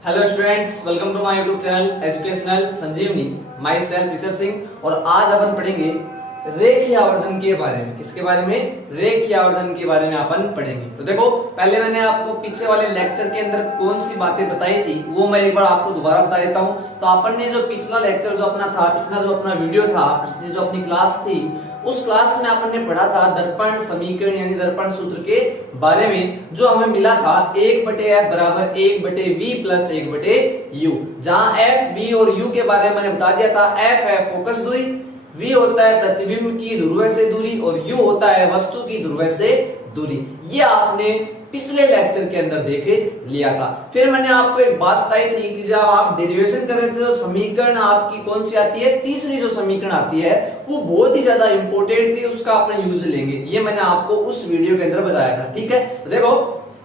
Hello students, welcome to my YouTube channel educational Sanjeevani. Myself Rishabh Singh और आज अपन पढ़ेंगे रेखीय आवर्धन के बारे में। किसके बारे में? रेखीय आवर्धन के बारे में अपन पढ़ेंगे। तो देखो, पहले मैंने आपको पीछे वाले लेक्चर के अंदर कौन सी बातें बताई थी वो मैं एक बार आपको दोबारा बता देता हूँ। तो अपन ने जो पिछला लेक्चर जो अपना था, पिछला जो अपना वीडियो था, पिछली जो अपनी क्लास थी, उस क्लास में अपन ने पढ़ा था दर्पण समीकरण यानी दर्पण सूत्र के बारे में। जो हमें मिला था 1/f बराबर 1/v प्लस 1/u, जहां f, v और u के बारे में मैंने बता दिया था। f है फोकस दूरी, v होता है प्रतिबिंब की ध्रुव से दूरी और u होता है वस्तु की ध्रुव से दूरी। ये आपने पिछले लेक्चर के अंदर देखे लिया था। फिर मैंने आपको एक बात बताई थी कि जब आप डेरिवेशन कर रहे थे तो समीकरण आपकी कौन सी आती है, तीसरी जो समीकरण आती है वो बहुत ही ज्यादा इंपॉर्टेंट थी, उसका अपन यूज लेंगे। ये मैंने आपको उस वीडियो के अंदर बताया था। ठीक है, तो देखो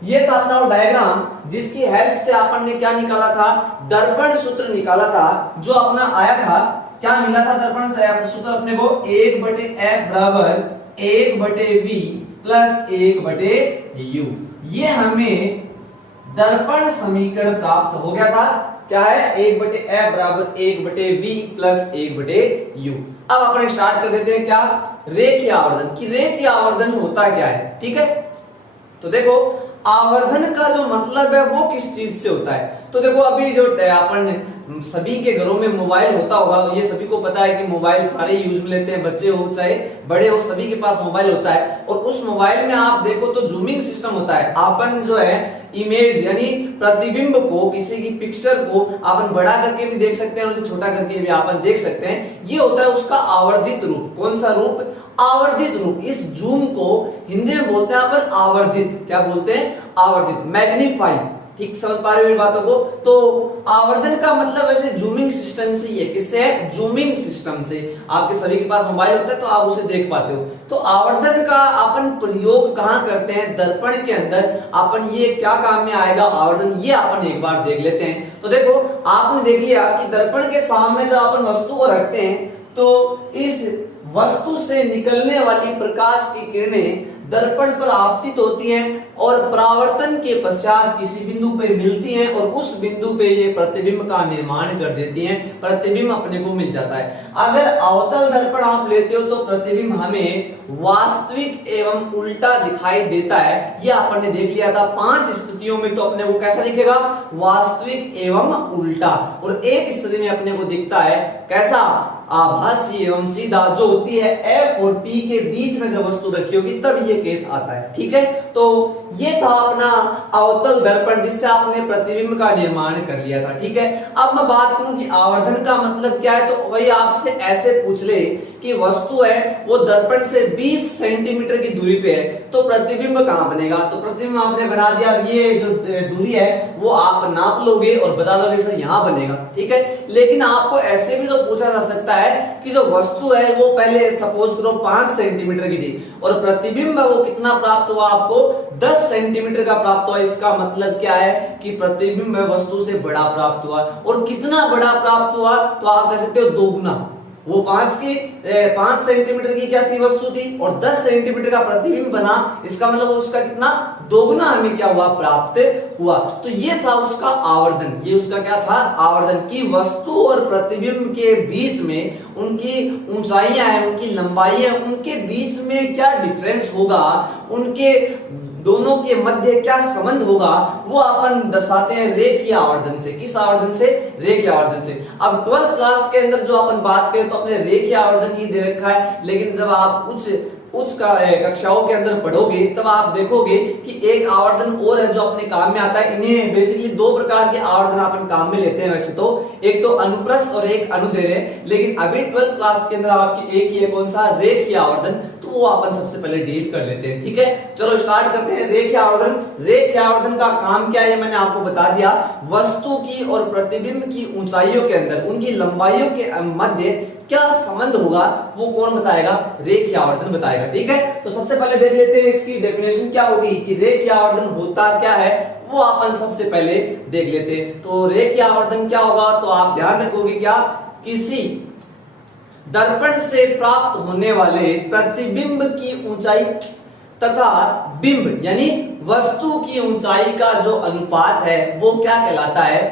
ये था अपना वो डायग्राम जिसकी हेल्प से अपन ने क्या निकाला था, दर्पण सूत्र निकाला था। जो अपना आया था, क्या मिला था दर्पण सूत्र अपने को, 1/f बराबर 1/v प्लस 1/u। ये हमें दर्पण समीकरण प्राप्त हो गया था। क्या है? 1/f बराबर 1/v प्लस 1/u। अब अपन स्टार्ट कर देते हैं क्या, रेखीय आवर्धन की। रेखीय आवर्धन होता क्या है? ठीक है, तो देखो आवर्धन का जो मतलब है वो किस चीज से होता है। तो देखो अभी जो अपन सभी के घरों में मोबाइल होता होगा, ये सभी को पता है कि मोबाइल सारे यूज में लेते हैं, बच्चे हो चाहे बड़े हो, सभी के पास मोबाइल होता है। और उस मोबाइल में आप देखो तो जूमिंग सिस्टम होता है। अपन जो है इमेज यानी प्रतिबिंब को, किसी की पिक्चर को अपन बड़ा करके भी देख सकते हैं और उसे छोटा करके भी अपन देख सकते हैं। ये होता है उसका आवर्धित रूप। कौन सा रूप? आवर्धित रूप। इस जूम को हिंदी में बोलते हैं अपन आवर्धित। क्या बोलते हैं? आवर्धित, मैग्नीफाई। ठीक समझ पा रहे हो मेरी बातों को? तो आवर्धन का मतलब वैसे जूमिंग सिस्टम से ही है। किससे है? जूमिंग सिस्टम से। आपके सभी के पास मोबाइल होता है तो आप उसे देख पाते हो। तो आवर्धन का अपन प्रयोग कहां करते हैं? दर्पण के अंदर। अपन ये क्या काम में आएगा आवर्धन, ये अपन एक बार देख लेते हैं। तो देखो आपने देख लिया कि दर्पण के सामने जब अपन वस्तु को रखते हैं तो इस वस्तु से निकलने वाली प्रकाश की किरणें दर्पण पर आपतित होती हैं और परावर्तन के पश्चात किसी बिंदु पे मिलती हैं और उस बिंदु पे ये प्रतिबिंब का निर्माण कर देती हैं। प्रतिबिंब अपने को मिल जाता है। अगर अवतल दर्पण आप लेते हो तो प्रतिबिंब हमें वास्तविक एवं उल्टा दिखाई देता है। ये अपन ने देख लिया था 5 स्थितियों में। तो अपने को कैसा दिखेगा? वास्तविक एवं उल्टा। और एक स्थिति में अपने को दिखता है कैसा? आभासी एवं सीधा। जो होती है F और P के बीच में जब वस्तु रखी होगी तब ये केस आता है। ठीक है, तो ये था अपना अवतल दर्पण जिससे आपने प्रतिबिंब का निर्माण कर लिया था। ठीक है, अब मैं बात करूं कि आवर्धन का मतलब क्या है, तो वही आपसे ऐसे पूछ ले कि वस्तु है वो दर्पण से 20 सेंटीमीटर की दूरी पे है तो प्रतिबिंब कहां बनेगा। तो प्रतिबिंब आपने बना दिया, ये जो दूरी है वो आप नाप लोगे और बता दोगे सर यहां बनेगा। ठीक है, लेकिन आपको ऐसे भी तो पूछा जा सकता है कि जो वस्तु है वो पहले सपोज करो 5 सेंटीमीटर की थी और प्रतिबिंब वो कितना प्राप्त हुआ आपको? 10 सेंटीमीटर का प्राप्त हुआ। इसका मतलब क्या है कि प्रतिबिंब वस्तु से बड़ा प्राप्त हुआ। और कितना बड़ा प्राप्त हुआ? तो आप कह सकते हो 2 गुना। वो 5 सेंटीमीटर की क्या थी? वस्तु थी और 10 सेंटीमीटर का प्रतिबिंब बना। इसका मतलब उसका कितना? 2 गुना हमें क्या हुआ? प्राप्त हुआ। तो ये था उसका आवर्धन। ये उसका क्या था? आवर्धन की वस्तु और प्रतिबिंब के बीच में उनकी ऊंचाइयां हैं, उनकी लंबाई है, उनके बीच में क्या डिफरेंस होगा, उनके दोनों के मध्य क्या संबंध होगा, वो अपन दर्शाते हैं रेखीय आवर्धन से। किस आवर्धन से? रेखीय आवर्धन से। अब 12th क्लास के अंदर जो अपन बात करें तो अपने रेखीय आवर्धन ही दे रखा है, लेकिन जब आप उच्च कक्षाओं के अंदर पढ़ोगे तब आप देखोगे कि एक आवर्धन और है जो अपने काम में आता है। इन्हें बेसिकली 2 प्रकार के आवर्धन अपन काम में लेते हैं वैसे तो, एक तो अनुप्रस्थ और एक अनुदैर्ध्य। लेकिन अभी 12th क्लास के अंदर आपकी एक ही है, कौन सा? रेखीय आवर्धन। तो वो अपन सबसे पहले डील कर लेते हैं। ठीक है, चलो स्टार्ट करते हैं। रेखीय आवर्धन। रेखीय आवर्धन का काम क्या है मैंने आपको बता दिया। वस्तु की और प्रतिबिंब की ऊंचाइयों के अंदर उनकी लंबाइयों के मध्य क्या संबंध होगा वो कौन बताएगा? रेखीय आवर्धन बताएगा। ठीक है, तो सबसे पहले देख लेते हैं इसकी डेफिनेशन क्या होगी कि रेखीय आवर्धन होता क्या है, वो अपन सबसे पहले देख लेते हैं। तो रेखीय आवर्धन क्या होगा, तो आप ध्यान रखोगे क्या, किसी दर्पण से प्राप्त होने वाले प्रतिबिंब की ऊंचाई तथा बिंब यानी वस्तु की ऊंचाई का जो अनुपात है वो क्या कहलाता है?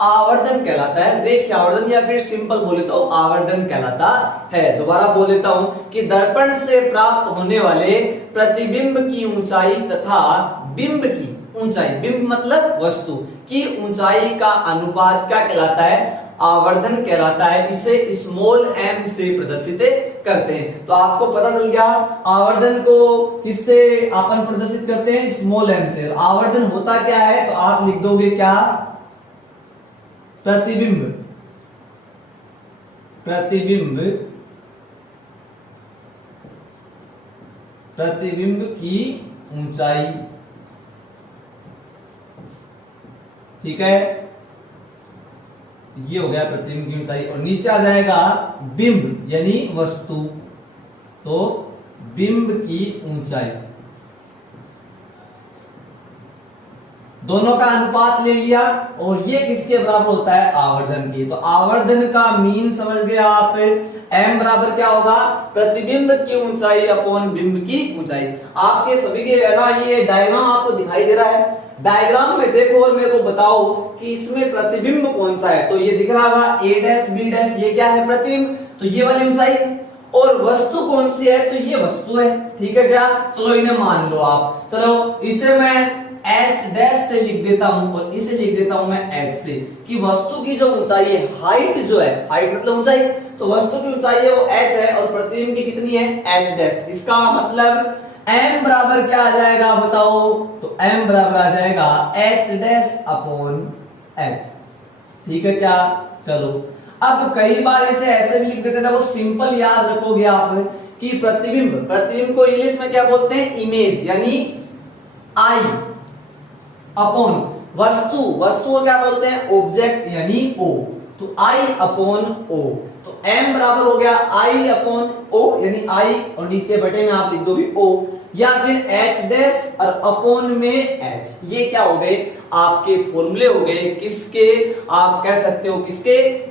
आवर्धन कहलाता है, रेखीय आवर्धन या फिर सिंपल बोले तो आवर्धन कहलाता है। दोबारा बोल देता हूं कि दर्पण से प्राप्त होने वाले प्रतिबिंब की ऊंचाई तथा बिंब की ऊंचाई, बिंब मतलब वस्तु की ऊंचाई का अनुपात क्या कहलाता है? आवर्धन कहलाता है। इसे स्मॉल m से प्रदर्शित करते हैं। तो आपको पता चल गया आवर्धन को किससे अपन प्रदर्शित करते हैं? स्मॉल m से। आवर्धन होता क्या है? तो आप लिख दोगे क्या? प्रतिबिंब, प्रतिबिंब, प्रतिबिंब की ऊंचाई, ठीक है, ये हो गया प्रतिबिंब की ऊंचाई। और नीचे आ जाएगा बिंब यानी वस्तु, तो बिंब की ऊंचाई। दोनों का अनुपात ले लिया और ये किसके बराबर होता है? आवर्धन की। तो आवर्धन का मीन समझ गए आप, m बराबर क्या होगा? प्रतिबिंब की ऊंचाई अपॉन बिंब की ऊंचाई। आपके सभी के ना ये डायग्राम आपको दिखाई दे रहा है। डायग्राम में देखो और मेरे को बताओ कि इसमें प्रतिबिंब कौन सा है। तो ये दिख रहा होगा a डैश b डैश, ये क्या है? प्रतिबिंब। तो ये वाली ऊंचाई है। और वस्तु कौन सी है? तो ये वस्तु है, ठीक है क्या? चलो इन्हें मान लो आप। चलो इसे मैं h डैश से लिख देता हूं और इसे लिख देता हूं मैं h से, कि वस्तु की जो ऊंचाई है, हाइट जो है, हाइट मतलब ऊंचाई, तो वस्तु की ऊंचाई है वो h है और प्रतिबिंब की कितनी है? h dash. इसका मतलब m बराबर क्या आ जाएगा बताओ? तो m बराबर आ जाएगा h डैश अपॉन h, ठीक है क्या? चलो अब कई बार इसे ऐसे भी लिख देते थे, वो सिंपल याद रखोगे आप कि प्रतिबिंब, प्रतिबिंब को इंग्लिश में क्या बोलते हैं? इमेज यानी आई अपॉन वस्तु, वस्तु को क्या बोलते हैं? ऑब्जेक्ट यानी ओ। तो आई अपॉन ओ, तो m बराबर हो गया आई अपॉन ओ यानी आई, और नीचे बटे में आप लिख दोगे ओ, या फिर h डैश और अपॉन में h। ये क्या हो गए? आपके फॉर्मूले हो गए किसके? आप कह सकते हो किसके?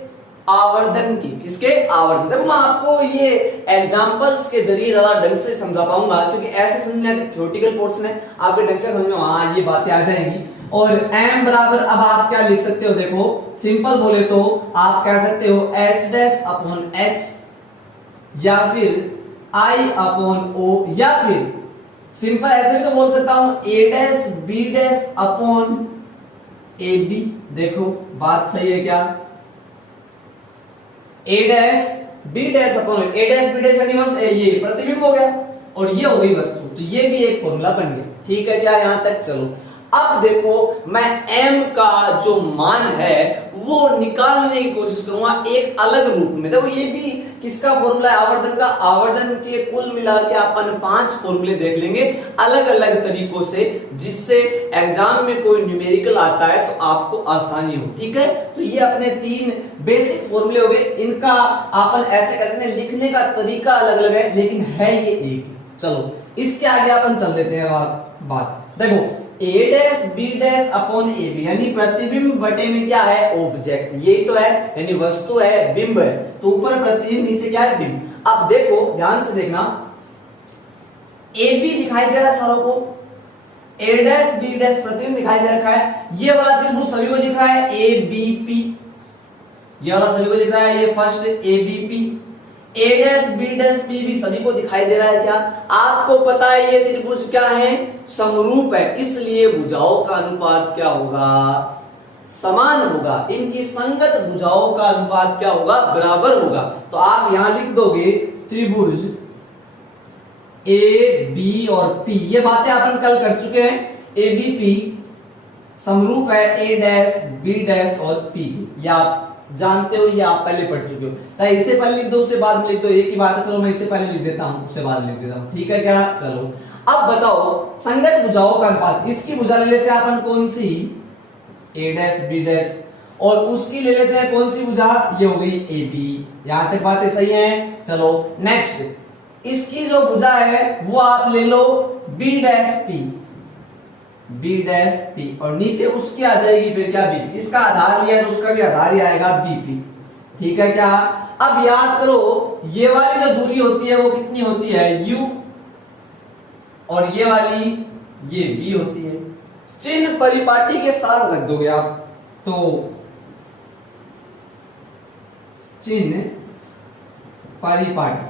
आवर्धन की। किसके? आवर्धन। देखो मैं आपको ये एग्जांपल्स के जरिए ज्यादा ढंग से समझा पाऊंगा, क्योंकि ऐसे समझने आते थ्योरेटिकल पोर्शन है, आपके ढंग से समझ में हाँ ये बातें आ जाएंगी। और m बराबर अब आप क्या लिख सकते हो? देखो सिंपल बोले तो आप कह सकते हो h डैश अपॉन h, या फिर i अपॉन o, या फिर सिंपल ऐसे भी तो बोल सकता हूं a dash b dash upon ab। देखो बात सही है क्या? a dash b dash upon a dash b dash यानी ये प्रतिबिंब हो गया और ये हो गई वस्तु। तो ये भी एक फॉर्मूला बन गया, ठीक है क्या? यहां तक चलो। अब देखो मैं m का जो मान है वो निकालने की कोशिश करूंगा एक अलग रूप में। देखो ये भी किसका फॉर्मूला है? आवर्धन का। आवर्धन के कुल मिला के अपन 5 फॉर्मूले देख लेंगे अलग अलग तरीकों से, जिससे एग्जाम में कोई न्यूमेरिकल आता है तो आपको आसानी हो, ठीक है? तो ये अपने 3 बेसिक फॉर्मूले हो गए। इनका अपन ऐसे कैसे लिखने का तरीका अलग अलग है, लेकिन है ये एक। चलो इसके आगे अपन चल देते हैं बात। देखो a dash b dash upon ab यानी प्रतिबिंब बटे में क्या है? ऑब्जेक्ट। यही तो है, यानी वस्तु है, बिंब है। तो ऊपर प्रतिबिंब, नीचे क्या है? बिंब। अब देखो ध्यान से देखना, ab दिखाई दे रहा है सारों को, a डैश b डैश प्रतिबिंब दिखाई दे रखा है। ये वाला त्रिभुज सभी को दिख रहा है abp, ये वाला सभी को दिख रहा है, ये first abp। a dash b dash p भी सभी को दिखाई दे रहा है क्या? आपको पता है ये त्रिभुज क्या है? समरूप है, इसलिए भुजाओं का अनुपात क्या होगा? समान होगा। इनकी संगत भुजाओं का अनुपात क्या होगा? बराबर होगा। तो आप यहां लिख दोगे त्रिभुज a b और p। ये बातें अपन कल कर चुके हैं। a b p समरूप है a डैश b डैश और p। या आप जानते हो, ये आप पहले पढ़ चुके हो। चाहे इसे पहले लिख दो उसे बाद में लिख दो, एक ही बात है। चलो मैं इसे पहले लिख देता हूं, उसे बाद में लिख देता हूं, ठीक है क्या? चलो अब बताओ संगत भुजाओं का अनुपात। इसकी भुजा ले लेते हैं अपन कौन सी? a डैश b डैश, और उसकी ले लेते हैं कौन सी भुजा? ये हो गई ab। यहां तक बातें सही हैं। चलो नेक्स्ट इसकी जो भुजा है वो आप ले लो b dash p, b dash p, और नीचे उसकी आ जाएगी फिर क्या? bp। इसका आधार लिया है तो उसका भी आधार ही आएगा bp, ठीक है क्या? अब याद करो ये वाली जो दूरी होती है वो कितनी होती है? u, और ये वाली ये b होती है। चिन्ह परिपाटी के साथ रख दोगे आप तो चिन्ह परिपाटी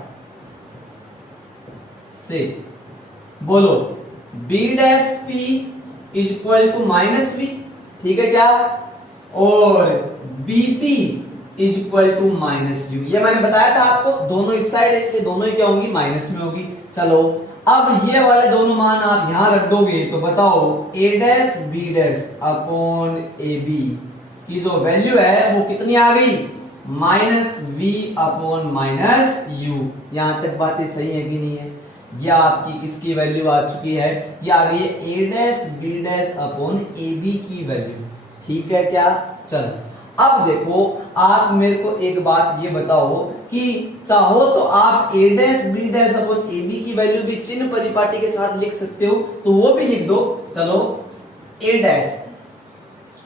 से। बोलो B dash P is equal to minus B, ठीक है क्या, और BP is equal to minus U. ये मैंने बताया था आपको, दोनों इस साइड है इसलिए दोनों ही क्या होंगी, माइनस में होगी। चलो अब ये वाले दोनों मान आप यहां रख दोगे तो बताओ A dash B dash upon A B की जो वैल्यू है वो कितनी आ गई, minus we upon minus U. यहां तक बातें सही है कि नहीं है? यह आपकी किसकी वैल्यू आ चुकी है, ये आ गई है A dash B dash upon A B की वैल्यू, ठीक है क्या। चलो अब देखो आप मेरे को एक बात ये बताओ कि चाहो तो आप A dash B dash upon A B की वैल्यू भी चिन्ह परिपाटी के साथ लिख सकते हो, तो वो भी लिख दो। चलो ए डैश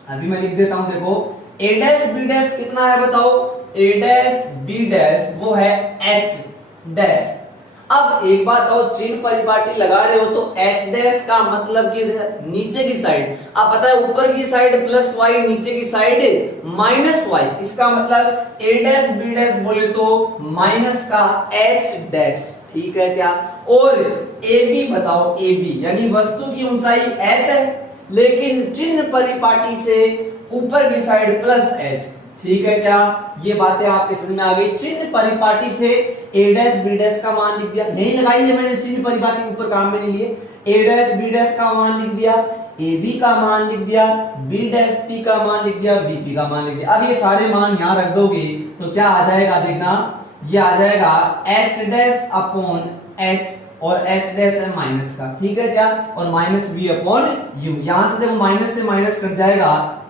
अभी मैं लिख देता हूं, देखो ए डैश बी डैश कितना है बताओ, ए डैश बी डैश वो है एच डैश। अब एक बात और, चिन्ह परिपाटी लगा रहे हो तो एच डैश का मतलब कि नीचे की साइड, अब पता है ऊपर की साइड प्लस वाई, नीचे की साइड माइनस वाई, इसका मतलब ए डैश बी डैश बोले तो माइनस का एच डैश, ठीक है क्या। और ए बी बताओ, ए बी यानी वस्तु की ऊंचाई एच है लेकिन चिन्ह परिपाटी से ऊपर की साइड प्लस एच, ठीक है क्या। ये बातें आपके समझ में आ गई। चिन्ह परिपाटी से ए डैश बी डैश का मान लिख दिया, नहीं लगाई है मैंने चिन्ह परिपाटी ऊपर काम में नहीं लिए, ए डैश बी डैश का मान लिख दिया, ए बी का मान लिख दिया, बी डैश पी का मान लिख दिया, बीपी का मान लिख दिया। अब ये सारे मान यहां रख दोगे तो क्या आ जाएगा, देखना ये आ जाएगा एच डैश अपॉन एच, और एच डैश है माइनस का, ठीक है क्या, और माइनस वी अपॉन यू। यहां से देखो माइनस से माइनस कट जाएगा,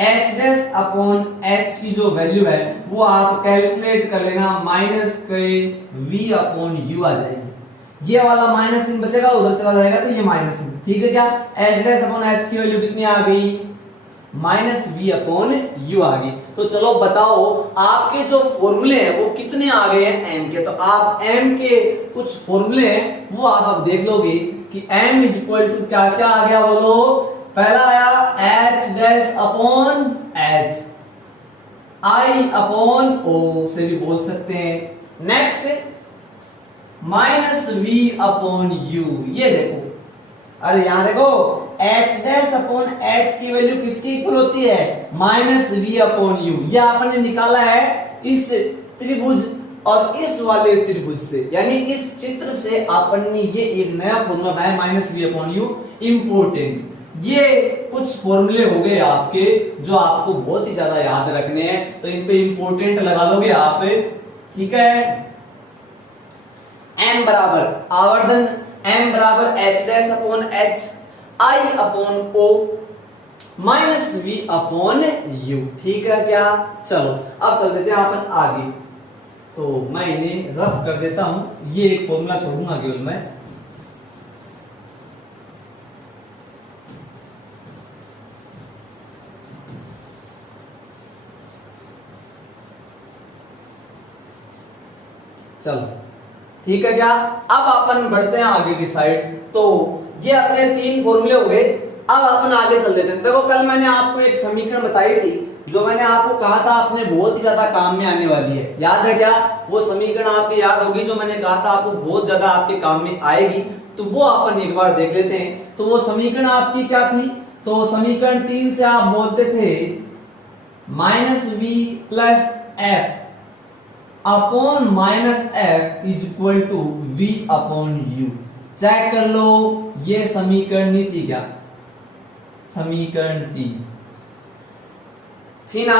एच डैश अपॉन एच की जो वैल्यू है वो आप कैलकुलेट कर लेना, माइनस के वी अपॉन यू आ जाएगी। ये वाला माइनस इन बचेगा, उधर चला जाएगा तो ये माइनस इन, ठीक है क्या। एच डैश अपॉन एच की वैल्यू कितनी आ गई, माइनस वी अपॉन यू आ गई। तो चलो बताओ आपके जो फॉर्मूले हैं वो कितने आ गए हैं एम के, तो आप एम के कुछ फॉर्मूले हैं वो आप अब देख लोगे कि एम इज इक्वल टू क्या क्या आ गया, बोलो। पहला आया H dash upon H, I upon O से भी बोल सकते हैं। Next minus we upon U, ये देखो, अरे यहां देखो एच डैश अपॉन एच की वैल्यू किसकी इक्वल होती है, माइनस वी अपॉन यू। ये आपने निकाला है इस त्रिभुज और इस वाले त्रिभुज से, यानी इस चित्र से आपने ये एक नया फॉर्मूला बनाया minus we upon U. Important ये कुछ फॉर्मूले हो गए आपके जो आपको बहुत ही ज्यादा याद रखने हैं, तो इन पे इंपोर्टेंट लगा लोगे आप, ठीक है। एम बराबर आवर्धन, एम बराबर H dash upon H, I upon O, minus we upon U, ठीक है क्या। चलो अब चल देते हैं अपन आगे, तो मैं इन्हें रफ कर देता हूं, ये एक फॉर्मूला छोड़ूंगा केवल मैं। चलो ठीक है क्या। अब अपन बढ़ते हैं आगे की साइड, तो ये अपने तीन फॉर्मूले हो गए। अब अपन आगे चल देते हैं। देखो कल मैंने आपको एक समीकरण बताई थी जो मैंने आपको कहा था आपने बहुत ही ज्यादा काम में आने वाली है, याद है क्या। वो समीकरण आपके याद होगी जो मैंने कहा था आपको बहुत ज्यादा आपके काम में आएगी, तो वो अपन एक बार देख लेते हैं। तो वो समीकरण आपकी क्या थी, तो समीकरण 3 से आप बोलते थे minus V plus F upon minus F is equal to V upon U. Check कर लो ये समीकरण थी क्या, समीकरण थी ना।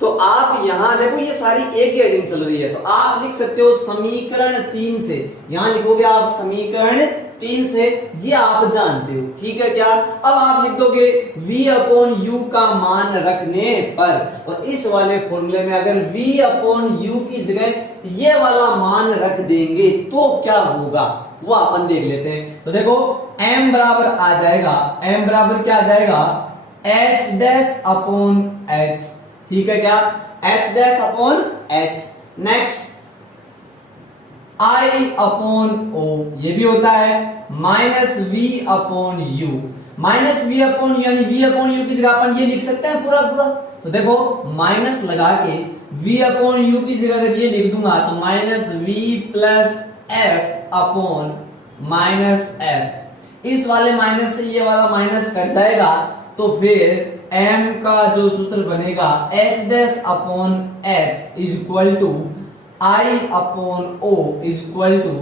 तो आप यहां देखो ये सारी एक ही हेडिंग चल रही है, तो आप लिख सकते हो समीकरण 3 से, यहां लिखोगे आप समीकरण 3 से, ये आप जानते हो, ठीक है क्या। अब आप लिख दोगे v अपॉन यू का मान रखने पर, और इस वाले फॉर्मूले में अगर v अपॉन यू की जगह ये वाला मान रख देंगे तो क्या होगा वो अपन देख लेते हैं। तो देखो m बराबर आ जाएगा, m बराबर क्या आ जाएगा, h डैश अपॉन h, ठीक है क्या, h dash upon h। Next I upon O, ये भी होता है, minus V upon U। Minus we upon यानी वी अपॉन यू की जगह अपन ये लिख सकते हैं पूरा पूरा। तो देखो माइनस लगा के v अपॉन यू की जगह अगर ये लिख दूंगा तो minus v plus F upon minus F. इस वाले माइनस से ये वाला माइनस कट जाएगा तो फिर m का जो सूत्र बनेगा h dash upon h is equal to i upon o is equal to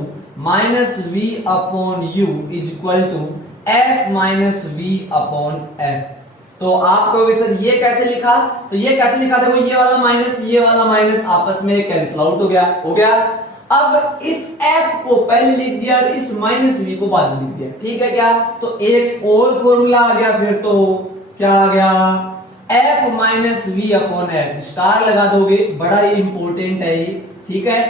minus v upon u is equal to f minus v upon f। तो आप कहोगे सर ये कैसे लिखा, तो ये कैसे लिखा, देखो ये वाला माइनस आपस में कैंसिल आउट हो गया। अब इस f को पहले लिख दिया और इस माइनस v को बाद में लिख दिया, ठीक है क्या। तो एक और फॉर्मूला आ गया, फिर तो क्या आ गया f minus we upon f, star लगा दोगे, बड़ा ही इंपॉर्टेंट है ये, ठीक है।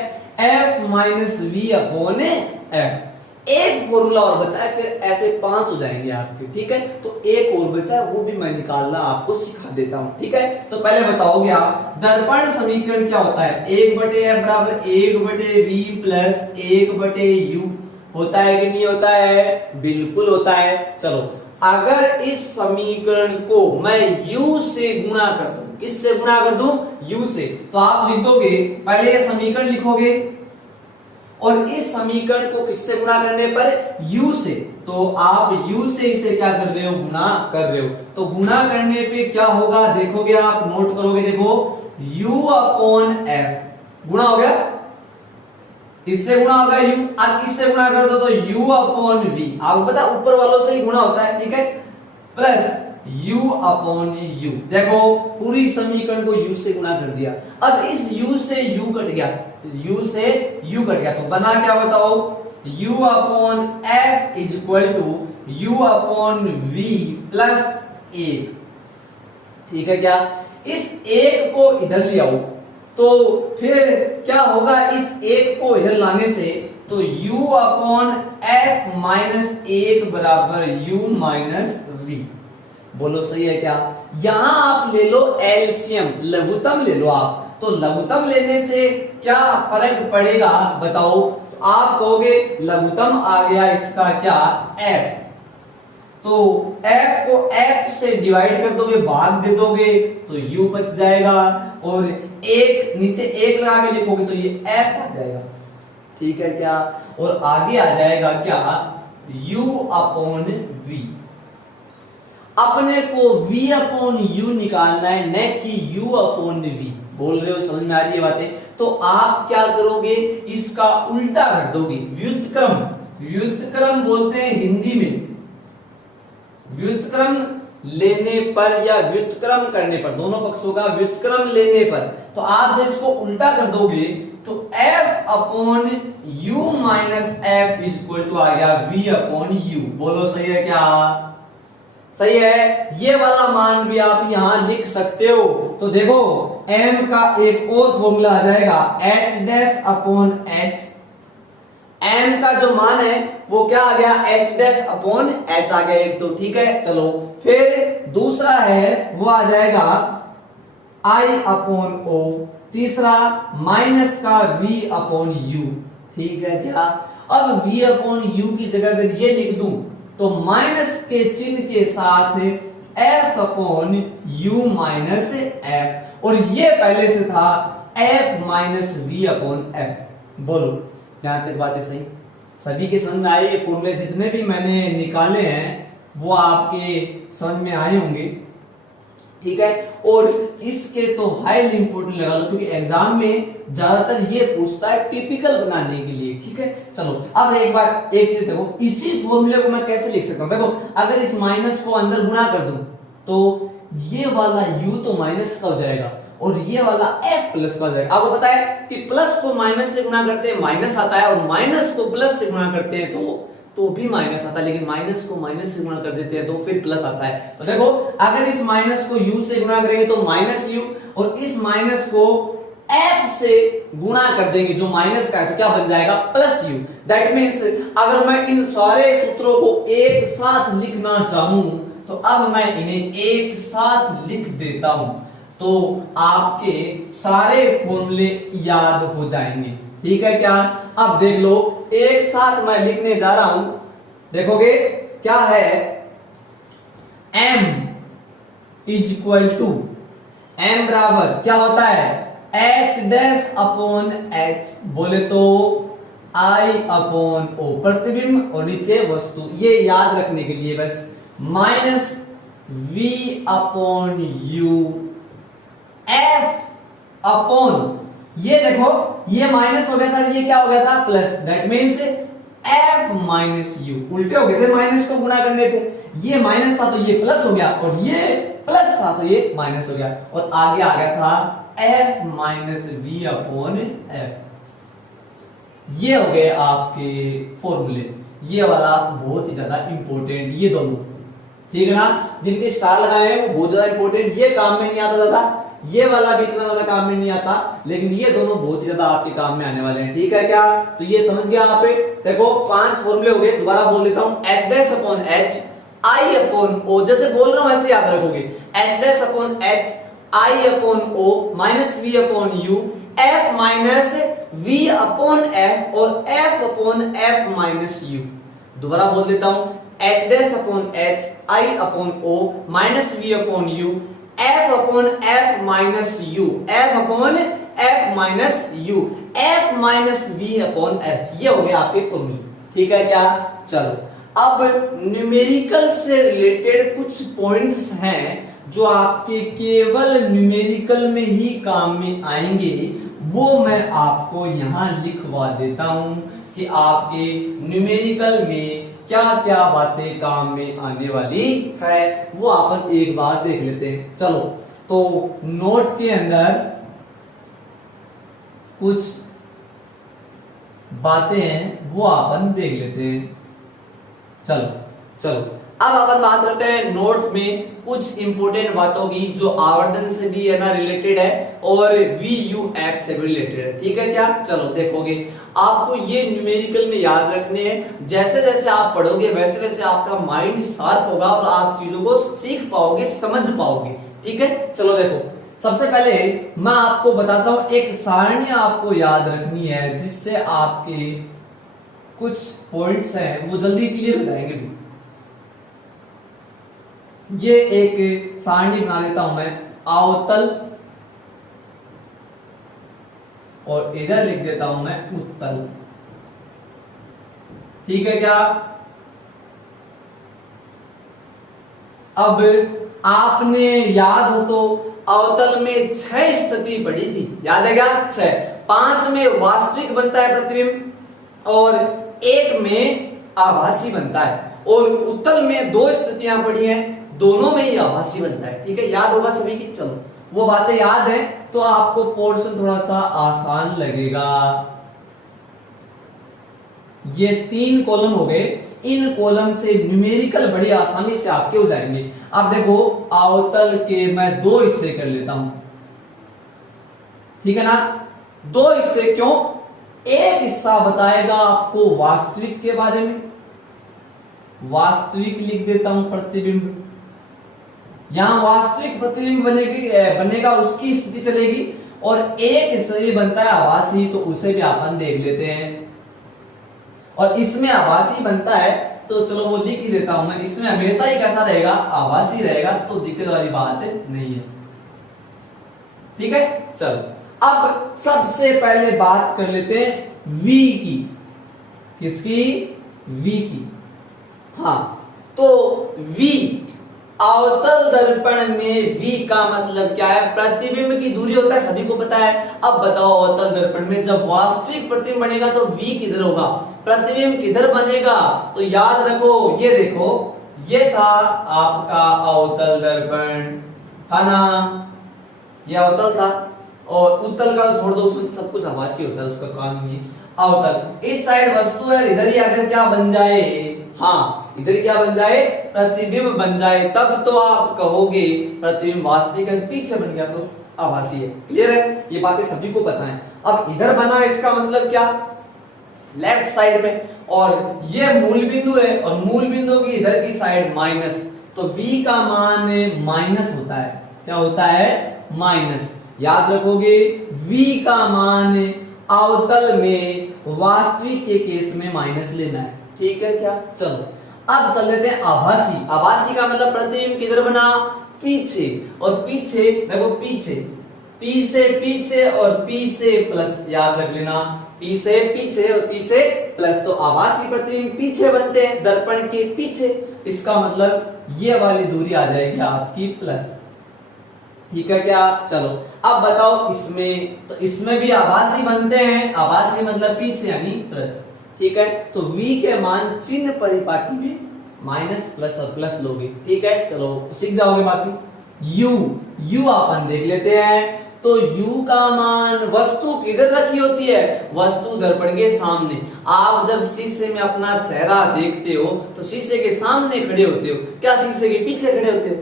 f minus we upon f, एक फॉर्मूला और बचा है, फिर ऐसे 5 हो जाएंगे आपके, ठीक है। तो एक और बचा है, वो भी मैं निकालना आपको सिखा देता हूं, ठीक है। तो पहले बताओगे आप दर्पण समीकरण क्या होता है, 1/f बराबर 1/v प्लस 1/u होता है कि नहीं होता है, बिल्कुल होता है। चलो अगर इस समीकरण को मैं u से गुणा कर दूं, किससे गुणा कर दूं, u से, तो आप लिख दोगे पहले ये समीकरण लिखोगे और इस समीकरण को किससे गुणा करने पर, u से, तो आप u से इसे क्या कर रहे हो, गुणा कर रहे हो। तो गुणा करने पे क्या होगा देखोगे आप, नोट करोगे, देखो u अपॉन f गुणा हो गया, इससे गुणा होगा u, अब इससे गुणा कर दो तो u अपॉन v, आपको पता ऊपर वालों से ही गुणा होता है, ठीक है, प्लस u अपॉन u। देखो पूरी समीकरण को u से गुणा कर दिया, अब इस u से u कट गया, u से u कट गया, तो बना क्या बताओ, u upon f is equal to u upon v plus 1, ठीक है क्या। इस एक को इधर ले आओ तो फिर क्या होगा, इस एक को इधर लाने से तो u अपॉन f माइनस 1 बराबर u माइनस v, बोलो सही है क्या। यहां आप ले लो एलसीएम, लघुत्तम ले लो आप, तो लघुत्तम लेने से क्या फर्क पड़ेगा बताओ, तो आप कहोगे लघुत्तम आ गया इसका क्या, f, तो f को f से डिवाइड कर दोगे, भाग दे दोगे तो u बच जाएगा, और एक नीचे एक लगा के लिखोगे तो ये f आ जाएगा, ठीक है क्या। और आगे आ जाएगा क्या, u अपॉन v, अपने को v अपॉन u निकालना है, न कि u अपॉन v, बोल रहे हो, समझ में आ रही है बातें। तो आप क्या करोगे, इसका उल्टा कर दोगे, व्युत्क्रम, व्युत्क्रम बोलते हैं हिंदी में, व्युत्क्रम लेने पर या व्युत्क्रम करने पर, दोनों पक्षों का व्युत्क्रम लेने पर, तो आप जब इसको उल्टा कर दोगे तो f upon u minus F is equal to आ गया v अपॉन u, बोलो सही है क्या, सही है। ये वाला मान भी आप यहां लिख सकते हो। तो देखो m का एक और फॉर्मूला आ जाएगा h dash upon h, m का जो मान है वो क्या आ गया, h डैश अपॉन h आ गया एक, तो ठीक है। चलो फिर दूसरा है वो आ जाएगा i अपॉन o, तीसरा माइनस का v अपॉन u, ठीक है क्या। अब v अपॉन u की जगह अगर ये लिख दूं तो माइनस के चिन्ह के साथ f upon u minus f, और ये पहले से था f minus v upon f। बोलो यहां तक बातें सही, सभी के समझ में आए, ये फॉर्मूले जितने भी मैंने निकाले हैं वो आपके समझ में आए होंगे, ठीक है। और इसके तो हाईली इंपोर्टेंट लगा लो, क्योंकि एग्जाम में ज्यादातर ये पूछता है टिपिकल बनाने के लिए, ठीक है। चलो अब एक बार एक चीज देखो, इसी फॉर्मूले को मैं कैसे लिख सकता हूं, देखो अगर इस माइनस को अंदर गुणा कर दूं तो ये वाला u तो माइनस का हो जाएगा और ये वाला f प्लस का हो जाएगा। आपको पता है कि प्लस को माइनस से गुणा करते हैं माइनस आता है, और माइनस को प्लस से गुणा करते हैं तो भी माइनस आता है, लेकिन माइनस को माइनस से गुणा कर देते हैं तो फिर प्लस आता है। तो देखो अगर इस माइनस को u से गुणा करेंगे तो माइनस u, और इस माइनस को f से गुणा कर देंगे जो माइनस का है तो क्या बन जाएगा, प्लस u। दैट मींस अगर मैं इन सारे सूत्रों को एक साथ लिखना चाहूं तो अब मैं इन्हें एक साथ लिख देता हूं, तो आपके सारे फॉर्मूले याद हो जाएंगे, ठीक है क्या। अब देख लो एक साथ मैं लिखने जा रहा हूं, देखोगे क्या है, m is equal to m बराबर क्या होता है h डैश अपॉन h, बोले तो I अपॉन ओ, प्रतिबिंब और नीचे वस्तु, ये याद रखने के लिए बस minus v upon u f upon, ये देखो ये माइनस हो गया था, ये क्या हो गया था plus, that means f minus u, उल्टे हो गए थे माइनस को गुणा करने पे, ये माइनस था तो ये प्लस हो गया और ये प्लस था तो ये माइनस हो गया और आगे आ गया था f minus v upon f। ये हो गए आपके फॉर्मूले, ये वाला बहुत ही ज्यादा इंपॉर्टेंट, ये दोनों, ठीक है ना, जिनके स्टार लगाए हैं वो बहुत ज्यादा इंपॉर्टेंट, ये काम में नहीं आता ज्यादा, ये वाला भी इतना ज्यादा काम में नहीं आता, लेकिन ये दोनों बहुत ही ज्यादा आपके काम में आने वाले हैं, ठीक है क्या, तो ये समझ गया आप, देखो 5 फॉर्मूले हो गए, दोबारा बोल देता हूं, h dash upon h I upon o, जैसे बोल रहा हूं वैसे याद रखोगे, h dash upon h I upon o minus v upon u, f minus v upon f और f upon f minus u। दोबारा बोल देता हूं, h dash upon h I upon o minus v upon u, f upon f minus u, f upon f minus u, f minus v upon f, ये हो गया आपके फॉर्मूले, ठीक है क्या। चलो अब न्यूमेरिकल से रिलेटेड कुछ पॉइंट्स हैं जो आपके केवल न्यूमेरिकल में ही काम में आएंगे, वो मैं आपको यहां लिखवा देता हूं कि आपके न्यूमेरिकल में क्या क्या बातें काम में आने वाली है, वो अपन एक बार देख लेते हैं। चलो तो नोट के अंदर कुछ बातें हैं वो अपन देख लेते हैं। चलो अब अपन बात करते हैं नोट्स में कुछ इंपोर्टेंट बातों की जो आवर्धन से भी है ना रिलेटेड है और VUF से भी रिलेटेड है, ठीक है क्या। चलो देखोगे आपको ये न्यूमेरिकल में याद रखने हैं, जैसे जैसे आप पढ़ोगे वैसे वैसे आपका माइंड शार्प होगा और आप चीजों को सीख पाओगे, समझ पाओगे, ठीक है। चलो देखो सबसे पहले मैं आपको बताता हूं, एक सारणी आपको याद रखनी है जिससे आपके कुछ पॉइंट्स हैं वो जल्दी क्लियर हो जाएंगे भी। ये एक सारणी बना लेता हूं मैं, अवतल और इधर लिख देता हूं मैं उत्तल, ठीक है क्या। अब आपने याद हो तो अवतल में 6 स्थिति पड़ी थी, याद है क्या, 6, 5 में वास्तविक बनता है प्रतिबिंब और 1 में आभासी बनता है और उत्तल में 2 स्थितियां पड़ी हैं, दोनों में ही आभासी बनता है, ठीक है, याद होगा सभी की। चलो वो बातें याद है तो आपको पोर्शन थोड़ा सा आसान लगेगा। ये 3 कॉलम हो गए, इन कॉलम से न्यूमेरिकल बड़ी आसानी से आपके हो जाएंगे। अब देखो अवतल के मैं 2 हिस्से कर लेता हूं, ठीक है ना, 2 हिस्से क्यों, एक हिस्सा बताएगा आपको वास्तविक के बारे में, वास्तविक लिख देता हूं प्रतिबिंब, यहां वास्तविक प्रतिबिंब बनेगा उसकी स्थिति चलेगी और एक स्थिति बनता है आभासी, तो उसे भी अपन देख लेते हैं। और इसमें आभासी बनता है तो चलो वो लिख ही देता हूं मैं, इसमें हमेशा ही कैसा रहेगा, आभासी रहेगा, तो दिक्कत वाली बात नहीं है, ठीक है। चलो अब सबसे पहले बात कर लेते हैं V की, किसकी, V की। हाँ तो V अवतल दर्पण में V का मतलब क्या है, प्रतिबिंब की दूरी होता है, सभी को पता है। अब बताओ अवतल दर्पण में जब वास्तविक प्रतिबिंब बनेगा तो V किधर होगा, प्रतिबिंब किधर बनेगा, तो याद रखो ये देखो ये था आपका अवतल दर्पण, था ना, ये अवतल था और उत्तल का छोड़ दो, उसमें सब कुछ आभासी होता है, उसका काम नहीं है। अवतल इस साइड वस्तु है, इधर ही अगर क्या बन जाए, हाँ इधर क्या बन जाए, प्रतिबिंब बन जाए, तब तो आप कहोगे प्रतिबिंब वास्तविक है, पीछे बन गया तो आभासी है। क्लियर है, ये बातें सभी को पता है। अब इधर बना इसका मतलब क्या, लेफ्ट साइड में, और ये मूल बिंदु है और मूल बिंदु की इधर की साइड माइनस, तो V का मान माइनस होता है, क्या होता है, माइनस। याद रखोगे V का मान अवतल में वास्तविक के केस में माइनस लेना है, ठीक है क्या। चलो अब चल लेते हैं आभासी। आभासी का मतलब प्रतिबिंब किधर बना, पीछे, और पीछे देखो पीछे, पी से पीछे और पी से प्लस, याद रख लेना, पी से पीछे और पी से प्लस। तो आभासी प्रतिबिंब पीछे बनते हैं, दर्पण के पीछे, इसका मतलब ये वाली दूरी आ जाएगी आपकी प्लस। ठीक है क्या? चलो अब बताओ इसमें, तो इसमें भी आभासी बनते हैं, आभासी मतलब पीछे यानी प्लस। ठीक है, तो v के मान चिन्ह परिपाटी में माइनस प्लस और प्लस लोगे। ठीक है, चलो सीख जाओगे बाकी। u अपन देख लेते हैं। तो u का मान, वस्तु किधर रखी होती है, वस्तु दर्पण के सामने। आप जब शीशे में अपना चेहरा देखते हो तो शीशे के सामने खड़े होते हो, क्या शीशे के पीछे खड़े होते हो?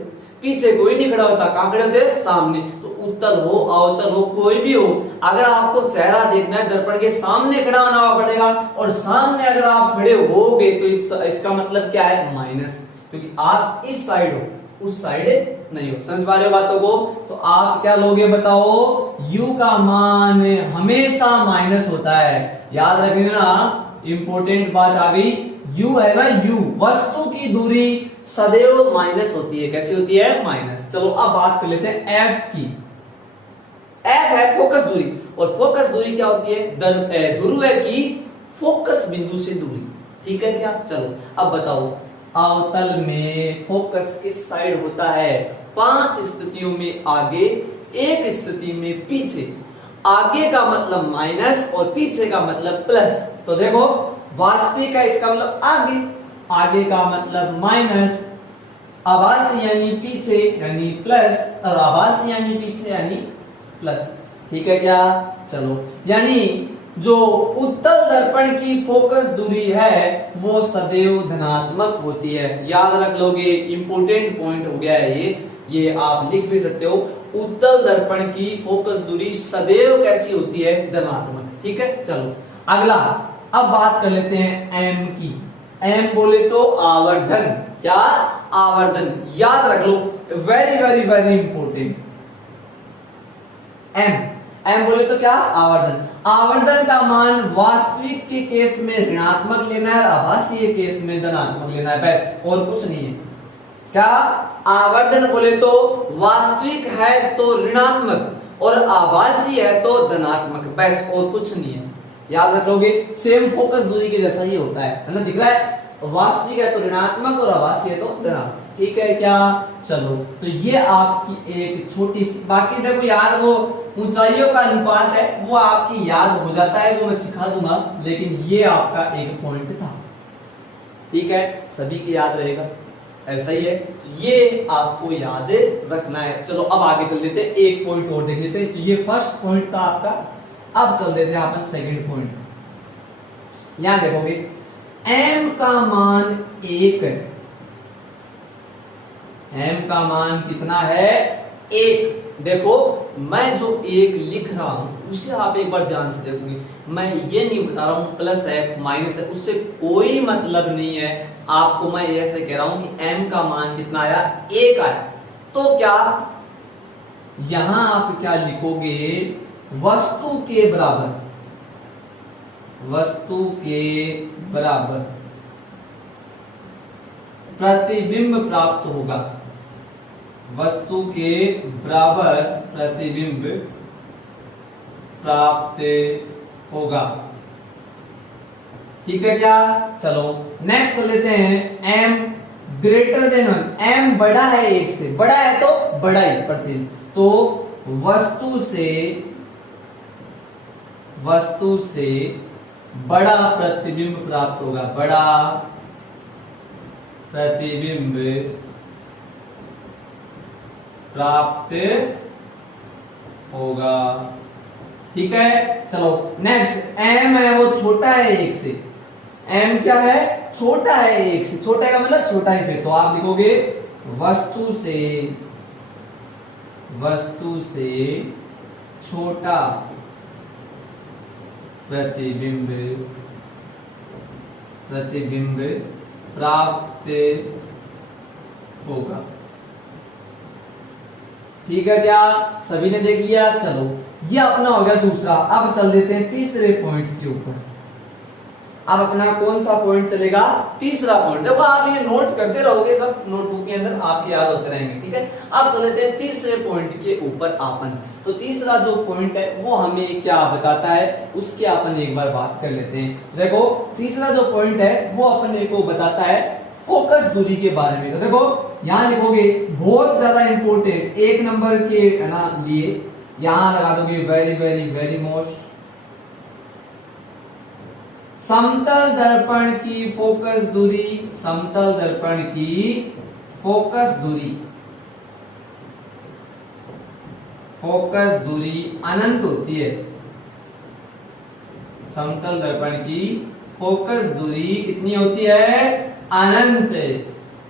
पीछे कोई नहीं खड़ा होता, कहां खड़े होते हैं? सामने। तो उत्तल हो अवतल हो कोई भी हो, अगर आपको चेहरा देखना है दर्पण के सामने खड़ा होना पड़ेगा, और सामने अगर आप खड़े होगे तो इसका मतलब क्या है, माइनस, क्योंकि आप इस साइड हो, उस साइड नहीं हो। समझ पा रहे हो बातों को? तो आप क्या लोगे बताओ, u का मान हमेशा माइनस होता है, याद रखना ना, इंपॉर्टेंट बात आ गई। u है ना, u वस्तु की दूरी सदैव माइनस होती है। कैसी होती है? माइनस। चलो अब बात कर लेते हैं f की। f है फोकस दूरी, और फोकस दूरी क्या होती है, ध्रुव की फोकस बिंदु से दूरी। ठीक है क्या? चलो अब बताओ, अवतल में फोकस किस साइड होता है? 5 स्थितियों में आगे, 1 स्थिति में पीछे। आगे का मतलब माइनस और पीछे का मतलब प्लस। तो देखो वास्तविक का इसका मतलब आगे, आगे का मतलब माइनस, आभासी यानी पीछे यानी प्लस, और आभासी यानी पीछे यानी प्लस। ठीक है क्या? चलो, यानी जो उत्तल दर्पण की फोकस दूरी है वो सदैव धनात्मक होती है। याद रख लोगे, इंपॉर्टेंट पॉइंट हो गया है ये आप लिख भी सकते हो। उत्तल दर्पण की फोकस दूरी सदैव कैसी होती है? धनात्मक। ठीक है, चलो अगला अब बात कर लेते हैं m की। m बोले तो आवर्धन, क्या? आवर्धन। याद रख लो, very very very important. m बोले तो क्या? आवर्धन। आवर्धन का मान वास्तविक के केस में ऋणात्मक लेना है, आभासी केस में धनात्मक लेना है, बस और कुछ नहीं है। क्या? आवर्धन बोले तो वास्तविक है तो ऋणात्मक और आभासी है तो धनात्मक, बस और कुछ नहीं है। याद रख लोगे, सेम फोकस दूरी के जैसा ही होता है ना? दिख रहा है, वास्तविक है तो ऋणात्मक और आभासी है तो धनात्मक। ठीक है क्या? चलो, तो ये आपकी एक छोटी सी, बाकी देखो याद, वो ऊंचाइयों का अनुपात है वो आपकी याद हो जाता है, वो मैं सिखा दूंगा, लेकिन ये आपका एक पॉइंट था। ठीक है, सभी की याद रहेगा, ऐसा ही है, ये आपको याद रखना है। चलो अब आगे चल देते हैं, एक पॉइंट और देख लेते हैं। तो ये फर्स्ट पॉइंट था आपका, अब चल देते हैं अपन सेकंड पॉइंट। यहां देखोगे m का मान 1 है, m का मान कितना है? 1। देखो मैं जो 1 लिख रहा हूं उसे आप एक बार ध्यान से देखोगे, मैं ये नहीं बता रहा हूं प्लस है माइनस है, उससे कोई मतलब नहीं है। आपको मैं ऐसे कह रहा हूं कि m का मान कितना आया? 1 आया। तो क्या यहां आप क्या लिखोगे? वस्तु के बराबर, वस्तु के बराबर प्रतिबिंब प्राप्त होगा, वस्तु के बराबर प्रतिबिंब प्राप्त होगा। ठीक है क्या? चलो नेक्स्ट लेते हैं, m ग्रेटर देन 1। m बड़ा है 1 से, बड़ा है तो बड़ा ही प्रतिबिंब, तो वस्तु से बड़ा प्रतिबिंब प्राप्त होगा, बड़ा प्रतिबिंब प्राप्त होगा। ठीक है, चलो नेक्स्ट, m है वो छोटा है 1 से, m क्या है? छोटा है 1 से, छोटा का मतलब छोटा ही, फिर तो आप लिखोगे वस्तु से छोटा प्रतिबिंब प्राप्त होगा। ठीक है क्या? सभी ने देख लिया? चलो ये अपना हो गया दूसरा। अब चल देते हैं तीसरे पॉइंट के ऊपर। अब अपना कौन सा पॉइंट चलेगा, तीसरा पॉइंट। देखो आप ये नोट करते रहोगे रफ नोटबुक के अंदर, आपके याद होते रहेंगे, ठीक है। अब चल लेते हैं तीसरे पॉइंट के ऊपर आपन। तो तीसरा जो पॉइंट है वो हमें क्या बताता है, उसके अपन एक बार बात कर लेते हैं। देखो तीसरा जो पॉइंट है वो अपने को बताता है फोकस दूरी के बारे में। तो देखो यहां लिखोगे बहुत ज्यादा इंपॉर्टेंट, एक नंबर के है ना लिए यहां लगा दोगे वेरी वेरी वेरी मोस्ट, समतल दर्पण की फोकस दूरी, समतल दर्पण की फोकस दूरी, फोकस दूरी अनंत होती है। समतल दर्पण की फोकस दूरी कितनी होती है, अनंत।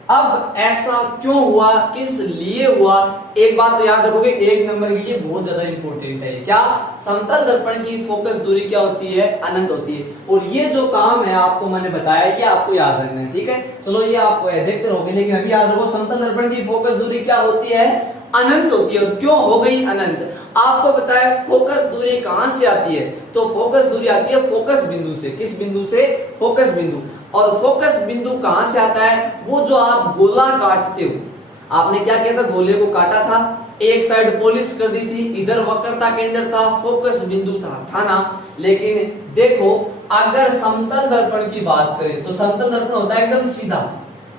अब ऐसा क्यों हुआ, किस लिए हुआ, एक बात तो याद रखोगे, एक नंबर के लिए बहुत ज्यादा इंपॉर्टेंट है। क्या, समतल दर्पण की फोकस दूरी क्या होती है, अनंत होती है। और ये जो काम है आपको मैंने बताया, ये आपको याद रखना है, ठीक है। चलो ये आप देखते रहोगे, लेकिन अभी याद रखो समतल दर्पण की फोकस दूरी क्या होती है, अनंत होती है। और क्यों हो गई अनंत, आपको पता है फोकस दूरी कहां से आती है, तो फोकस दूरी आती है फोकस बिंदु से। किस बिंदु से, फोकस बिंदु। और फोकस बिंदु कहां से आता है, वो जो आप गोला काटते हो, आपने क्या किया था, गोले को काटा था, एक साइड पॉलिश कर दी थी, इधर वक्रता केंद्र था, फोकस बिंदु था ना। लेकिन देखो अगर समतल दर्पण की बात करें तो समतल दर्पण होता है एकदम सीधा,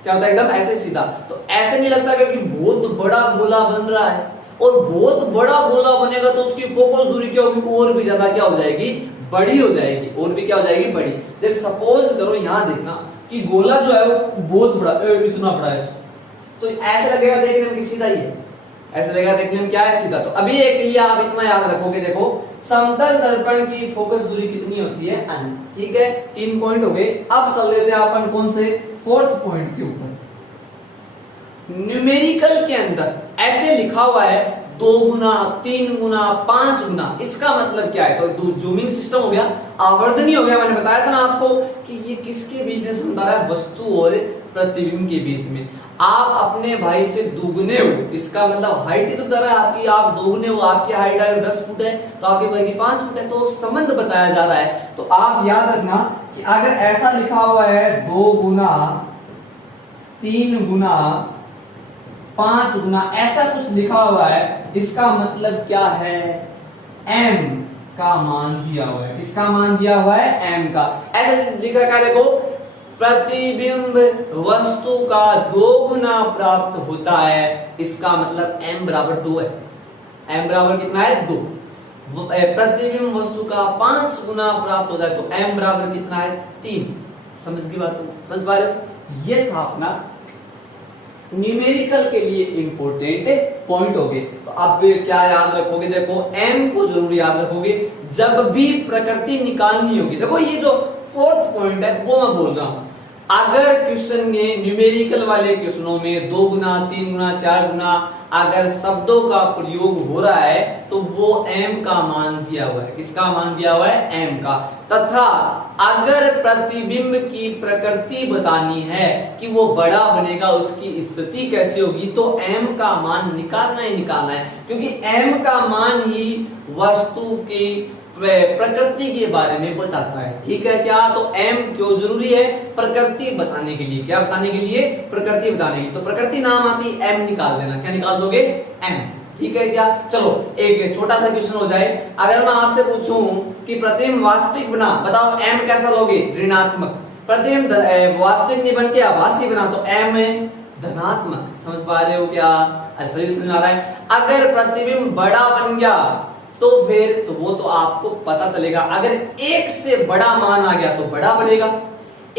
क्या होता है, एकदम ऐसे सीधा। तो ऐसे नहीं लगता कि बहुत बड़ा गोला बन रहा है, और बहुत बड़ा गोला बनेगा तो उसकी फोकस दूरी क्या होगी, और भी ज्यादा क्या हो जाएगी, बड़ी हो जाएगी, और भी क्या हो जाएगी, बड़ी। जैसे सपोज करो यहां देखना कि गोला जो है वो बहुत बड़ा, इतना बड़ा है, तो ऐसे लगेगा देखने में कि सीधा ही है, ऐसे लगेगा देखने में क्या है, सीधा। तो अभी एक लिए आप इतना याद रखोगे, देखो समतल दर्पण की फोकस दूरी कितनी होती है, अनंत, ठीक है। 3 पॉइंट हो गए। अब चल लेते हैं अपन कौन से, 4th पॉइंट के ऊपर। न्यूमेरिकल के अंदर ऐसे लिखा हुआ है 2 गुना, 3 गुना, 5 गुना, इसका मतलब क्या है, तो जूमिंग सिस्टम हो गया, आवर्धनी हो गया। मैंने बताया था ना आपको कि ये किसके बीच में समझा रहा है, वस्तु और प्रतिबिंब के बीच में। आप अपने भाई से दुगने हो, इसका मतलब हाइट ही तो कर रहा है आपकी, आप दोगुने हो, आपकी हाइट अगर 10 फुट है तो आपके भाई की 5 फुट है, तो संबंध बताया जा रहा है। तो आप याद रखना कि अगर ऐसा लिखा हुआ है 2 गुना, 3 गुना, 5 गुना, ऐसा कुछ लिखा हुआ है, इसका मतलब क्या है, m का मान दिया हुआ है। इसका मान दिया हुआ है m का, ऐसे लिख रखा है, देखो प्रतिबिंब वस्तु का 2 गुना प्राप्त होता है, इसका मतलब m बराबर 2 है। m बराबर कितना है, 2। प्रतिबिंब वस्तु का 5 गुना प्राप्त होता है, तो m बराबर कितना है, 3। समझ की बात, समझ पा रहे हो। ये था अपना न्यूमेरिकल के लिए इंपॉर्टेंट पॉइंट हो गए। तो अब क्या याद रखोगे, देखो m को जरूर याद रखोगे जब भी प्रकृति निकालनी होगी। देखो ये जो 4th पॉइंट है वो मैं बोल रहा हूं, अगर क्वेश्चन में न्यूमेरिकल वाले क्वेश्चनों में 2 गुना, 3 गुना, 4 गुना अगर शब्दों का प्रयोग हो रहा है तो वो m का मान दिया हुआ है। किसका मान दिया हुआ है, m का। तथा अगर प्रतिबिंब की प्रकृति बतानी है कि वो बड़ा बनेगा, उसकी स्थिति कैसी होगी, तो m का मान निकालना ही निकालना है, क्योंकि m का मान ही वस्तु की प्रकृति के बारे में बताता है, ठीक है क्या। तो m क्यों जरूरी है, प्रकृति बताने के लिए। क्या बताने के लिए, प्रकृति बताने के लिए। तो प्रकृति नाम आती m निकाल देना, क्या निकाल दोगे, m, ठीक है क्या। चलो एक छोटा सा क्वेश्चन हो जाए, अगर मैं आपसे पूछूं कि प्रतिबिंब वास्तविक बना, बताओ m कैसा लोगे, ऋणात्मक। प्रतिबिंब वास्तविक नहीं बन के आभासी बना, तो m धनात्मक। समझ पा रहे हो क्या, सही समझ आ रहा है। अगर प्रतिबिंब बड़ा बन गया तो फिर तो वो तो आपको पता चलेगा, अगर 1 से बड़ा मान आ गया तो बड़ा बनेगा,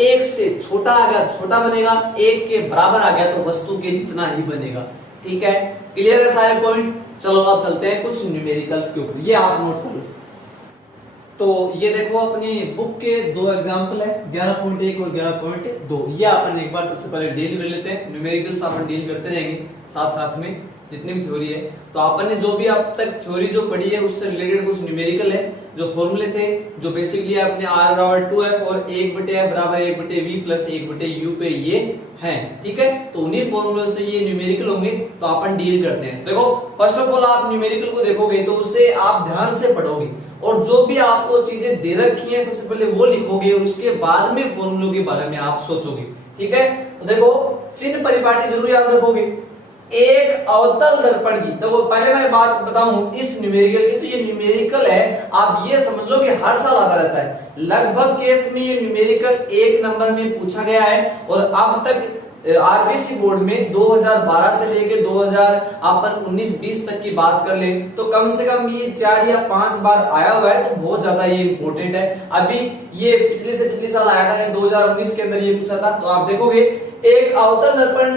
1 से छोटा आ गया तो छोटा बनेगा, 1 के बराबर आ गया तो वस्तु के जितना ही बनेगा, ठीक है। क्लियर है सारे पॉइंट। चलो अब चलते हैं कुछ न्यूमेरिकल्स के ऊपर, ये आप नोट कर लो। तो ये देखो अपनी बुक के 2 एग्जांपल है, 11.1 और 11.2। ये अपन एक बार सबसे पहले डील कर लेते हैं। न्यूमेरिकल्स अपन डील करते रहेंगे साथ साथ में जितनी भी थ्योरी है। तो अपन ने जो भी अब तक थ्योरी जो पढ़ी है उससे रिलेटेड कुछ न्यूमेरिकल है, जो फॉर्मूले थे, जो बेसिकली अपने r बराबर 2f और 1/f बराबर 1/v प्लस 1/u पे ये हैं, ठीक है। तो उन्हीं फॉर्मूलों से ये न्यूमेरिकल होंगे, तो अपन डील करते हैं। देखो फर्स्ट ऑफ ऑल आप न्यूमेरिकल को देखोगे तो उसे आप ध्यान से पढ़ोगे और जो भी आपको चीजें दे रखी हैं सबसे पहले वो लिखोगे और उसके बाद में फॉर्मूलों के बारे में आप सोचोगे। ठीक है, तो देखो चिन्ह परिपाटी जरूर याद रखोगे। एक अवतल दर्पण की, देखो पहले मैं बात बताऊं इस न्यूमेरिकल की, तो ये न्यूमेरिकल है, आप ये समझ लो कि हर साल आता रहता है। लगभग केस में ये न्यूमेरिकल 1 नंबर में पूछा गया है और अब तक आरबीसी बोर्ड में 2012 से लेके 2019-20 तक की बात कर ले तो कम से कम ये 4 या 5 बार आया हुआ है, तो बहुत ज्यादा ये इंपॉर्टेंट है। अभी ये पिछले से पिछले साल आया था, 2019 के अंदर ये पूछा था। तो आप देखोगे एक अवतल दर्पण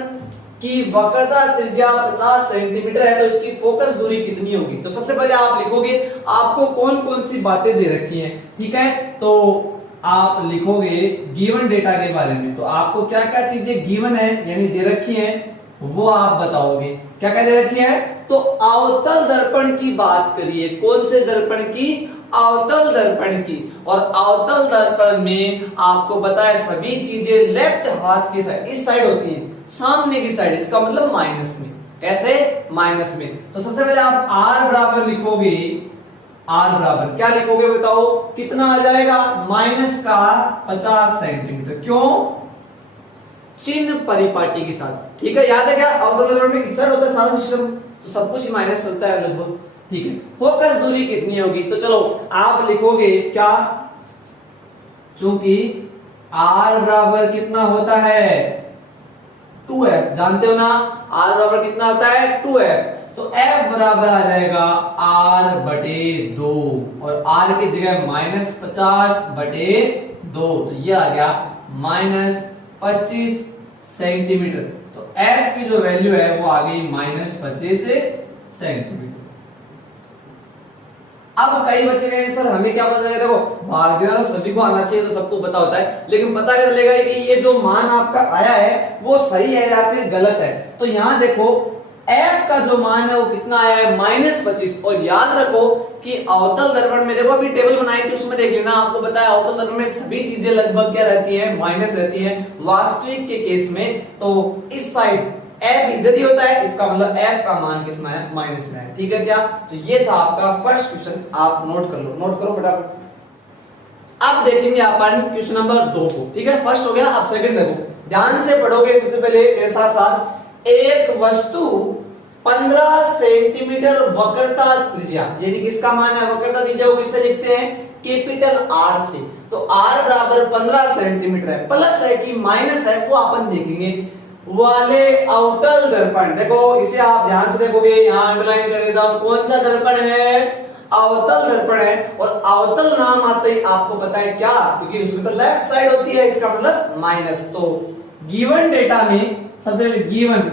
की वक्रता त्रिज्या 50 सेंटीमीटर है, तो इसकी फोकस दूरी कितनी होगी? तो सबसे पहले आप लिखोगे आपको कौन कौन सी बातें दे रखी हैं। ठीक है, तो आप लिखोगे गिवन डेटा के बारे में, तो आपको क्या क्या चीजें गिवन है यानी दे रखी हैं वो आप बताओगे। क्या क्या दे रखी है? तो अवतल दर्पण की बात करिए। कौन से दर्पण की? अवतल दर्पण की। और अवतल दर्पण में आपको पता है सभी चीजें लेफ्ट हाथ की साइड, इस साइड होती है, सामने की साइड, इसका मतलब माइनस में। कैसे? माइनस में। तो सबसे पहले आप आर बराबर लिखोगे। आर बराबर क्या लिखोगे बताओ? कितना आ जाएगा? माइनस का 50 सेंटीमीटर। क्यों? चिन्ह परिपाटी के साथ। ठीक है, याद है क्या? अवतल दर्पण में किस साइड होता है सारा सिस्टम, तो सब कुछ माइनस चलता है लगभग। ठीक है, फोकस दूरी कितनी होगी? तो चलो आप लिखोगे क्या, चूंकि आर बराबर कितना होता है? 2f, जानते हो ना आर बराबर कितना होता है? 2f। तो f बराबर आ जाएगा r/2 और r की जगह -50/2, तो ये आ गया -25 सेंटीमीटर। तो f की जो वैल्यू है वो आ गई -25 सेंटीमीटर। अब कई बच्चे कहेंगे सर हमें क्या पता चलेगा? देखो भाग देना तो सभी को आना चाहिए, तो सबको पता होता है, लेकिन पता क्या चलेगा कि ये जो मान आपका आया है वो सही है या फिर गलत है। तो यहां देखो f का जो मान है वो कितना आया है? -25। और याद रखो कि अवतल दर्पण में, देखो अभी टेबल बनाई थी उसमें देख लेना, आपको पता है अवतल दर्पण में सभी चीजें लगभग क्या रहती है? माइनस रहती है। वास्तविक के केस में तो इस साइड f इधर ही होता है, इसका मतलब f का मान किसमें है? माइनस में है। ठीक है क्या? तो ये था आपका फर्स्ट क्वेश्चन, आप नोट कर लो, नोट करो फटाफट। अब देखेंगे अपन क्वेश्चन नंबर 2 को। ठीक है, फर्स्ट हो गया, अब सेकंड देखो, ध्यान से पढ़ोगे सबसे पहले मेरे साथ साथ। एक वस्तु 15 सेंटीमीटर वक्रता त्रिज्या, यानी किसका मान है? वक्रता त्रिज्या को किससे लिखते हैं? कैपिटल R से। तो R बराबर 15 सेंटीमीटर है, प्लस है कि माइनस है वो अपन देखेंगे, वाले अवतल दर्पण। देखो इसे आप ध्यान से देखोगे, यहां अंडरलाइन कर देता हूं, कौन सा दर्पण है? अवतल दर्पण है। और अवतल नाम आते ही आपको पता है क्या, क्योंकि उसमें तो लेफ्ट साइड होती है, इसका मतलब माइनस। तो गिवन डेटा में सबसे पहले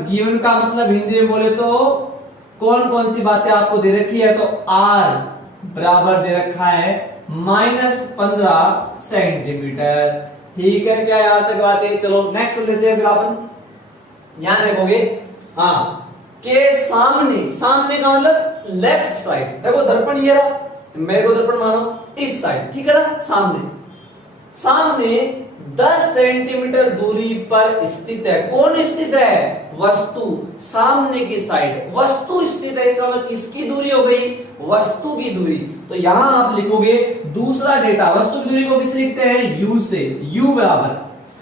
गिवन का मतलब हिंदी में बोले तो कौन कौन सी बातें आपको दे रखी है? तो R बराबर दे रखा है -15 सेंटीमीटर। ठीक है क्या? यहां तक बातें। चलो नेक्स्ट लेते हैं फिर अपन। यहां देखोगे हाँ के सामने का मतलब लेफ्ट साइड। देखो दर्पण ये रहा, मेरे को दर्पण मानो इस साइड, ठीक है ना? सामने 10 सेंटीमीटर दूरी पर स्थित है। कौन स्थित है? वस्तु। सामने की साइड वस्तु स्थित है, इसका मतलब किसकी दूरी हो गई? वस्तु की दूरी। तो यहां आप लिखोगे दूसरा डेटा, वस्तु की दूरी को किससे लिखते हैं? u से। u बराबर,